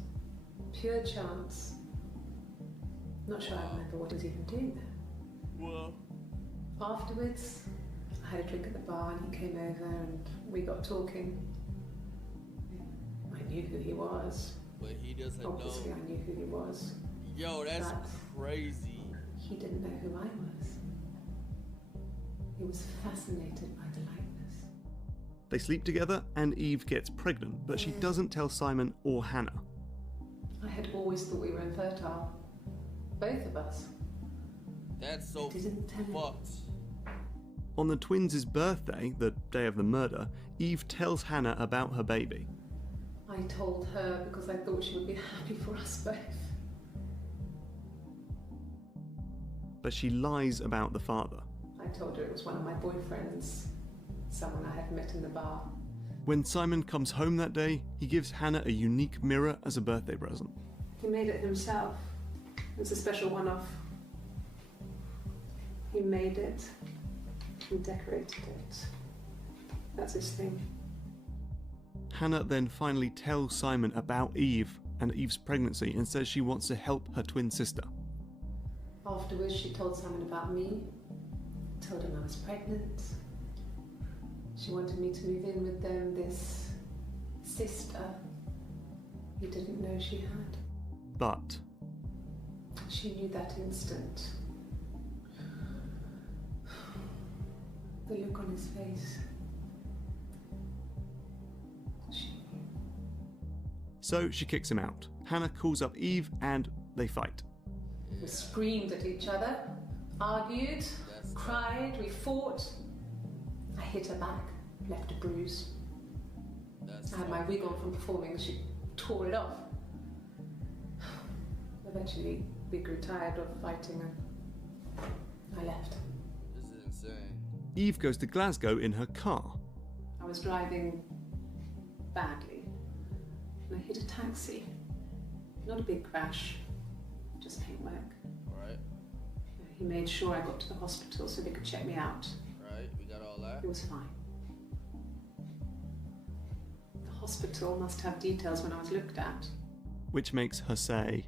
Pure chance. Not sure I remember what he was even doing there. Well, Afterwards, I had a drink at the bar and he came over and we got talking. I knew who he was. but he doesn't Obviously, know. I knew who he was. Yo, that's But crazy. he didn't know who I was. He was fascinated by the likeness. They sleep together, and Eve gets pregnant, but she doesn't tell Simon or Hannah. I had always thought we were infertile. Both of us. That's so I didn't tell him. fucked. On the twins' birthday, the day of the murder, Eve tells Hannah about her baby. I told her because I thought she would be happy for us both. But she lies about the father. I told her it was one of my boyfriends, someone I had met in the bar. When Simon comes home that day, he gives Hannah a unique mirror as a birthday present. He made it himself. It's a special one-off. He made it and decorated it. That's his thing. Hannah then finally tells Simon about Eve and Eve's pregnancy and says she wants to help her twin sister. Afterwards, she told Simon about me, told him I was pregnant. She wanted me to move in with them, this sister he didn't know she had. But She knew that instant. The look on his face. She knew. so she kicks him out. Hannah calls up Eve and they fight. We screamed at each other, argued, That's cried, we fought. I hit her back, left a bruise. That's I had my wig on from performing, she tore it off. Eventually, we grew tired of fighting and I left. This is insane. Eve goes to Glasgow in her car. I was driving badly and I hit a taxi. Not a big crash, just paintwork. Alright, He made sure I got to the hospital so they could check me out. right, we got all that. It was fine. The hospital must have details when I was looked at. Which makes her say,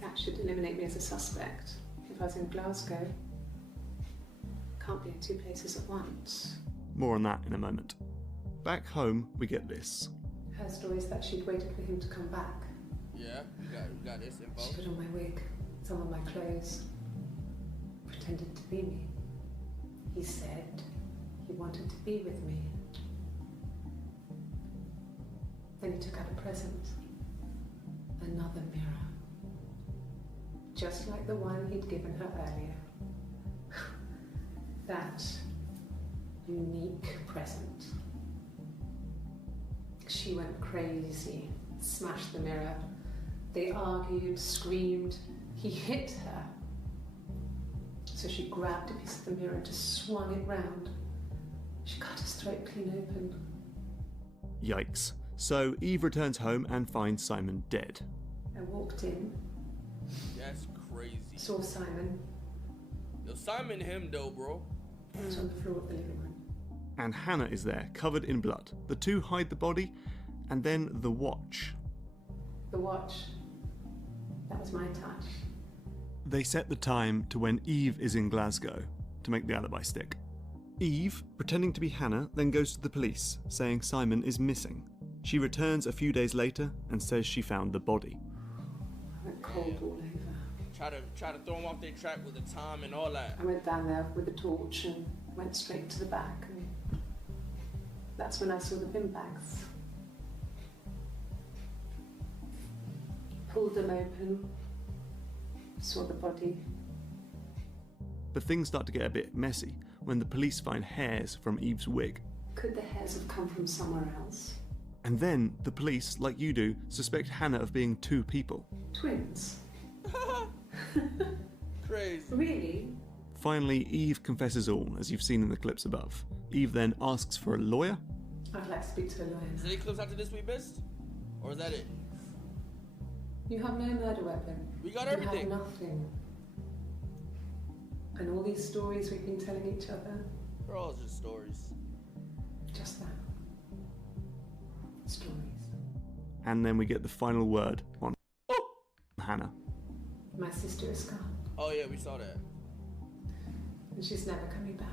That should eliminate me as a suspect. If I was in Glasgow, can't be in two places at once. more on that in a moment. Back home, we get this. Her story is that she'd waited for him to come back. Yeah, we got this info. She put on my wig, some of my clothes, pretended to be me. He said he wanted to be with me. Then he took out a present. Another mirror. Just like the one he'd given her earlier. That unique present. She went crazy, smashed the mirror. They argued, screamed. He hit her. So she grabbed a piece of the mirror and just swung it round. She cut his throat clean open. Yikes. So Eve returns home and finds Simon dead. I walked in. That's crazy. Saw Simon. Yo, Simon him though, bro. He was on the floor of the living room. And Hannah is there, covered in blood. The two hide the body, and then the watch. The watch. That was my touch. They set the time to when Eve is in Glasgow to make the alibi stick. Eve, pretending to be Hannah, then goes to the police, saying Simon is missing. She returns a few days later and says she found the body. I went cold all over. Try to throw them off their track with the time and all that. I went down there with a torch and went straight to the back, and that's when I saw the bin bags. Pulled them open, saw the body. But things start to get a bit messy when the police find hairs from Eve's wig. Could the hairs have come from somewhere else? And then the police, like you do, suspect Hannah of being two people. Twins? Crazy. Really? Finally, Eve confesses all, as you've seen in the clips above. Eve then asks for a lawyer. I'd like to speak to a lawyer. Is there any clips after this we missed? Or is that it? You have no murder weapon. We got everything. You have nothing. And all these stories we've been telling each other, They're all just stories. just that. Stories. And then we get the final word on Hannah. My sister is gone, Oh yeah, we saw that. and she's never coming back.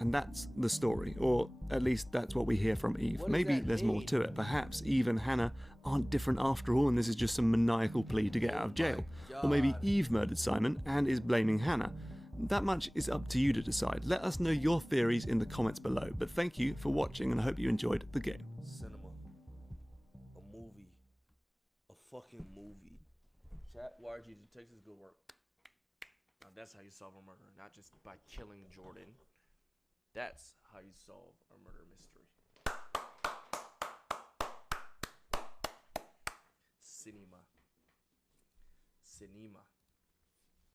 And that's the story, or at least that's what we hear from Eve. What does Maybe that there's more mean? to it. Perhaps Eve and Hannah aren't different after all, and this is just some maniacal plea to get out of jail. Or maybe God. Eve murdered Simon and is blaming Hannah. That much is up to you to decide. Let us know your theories in the comments below. But thank you for watching, and I hope you enjoyed the game. Cinema. A movie. A fucking movie. Chat, YRG Texas, good work. Now that's how you solve a murder, not just by killing Jordan. That's how you solve a murder mystery. Cinema.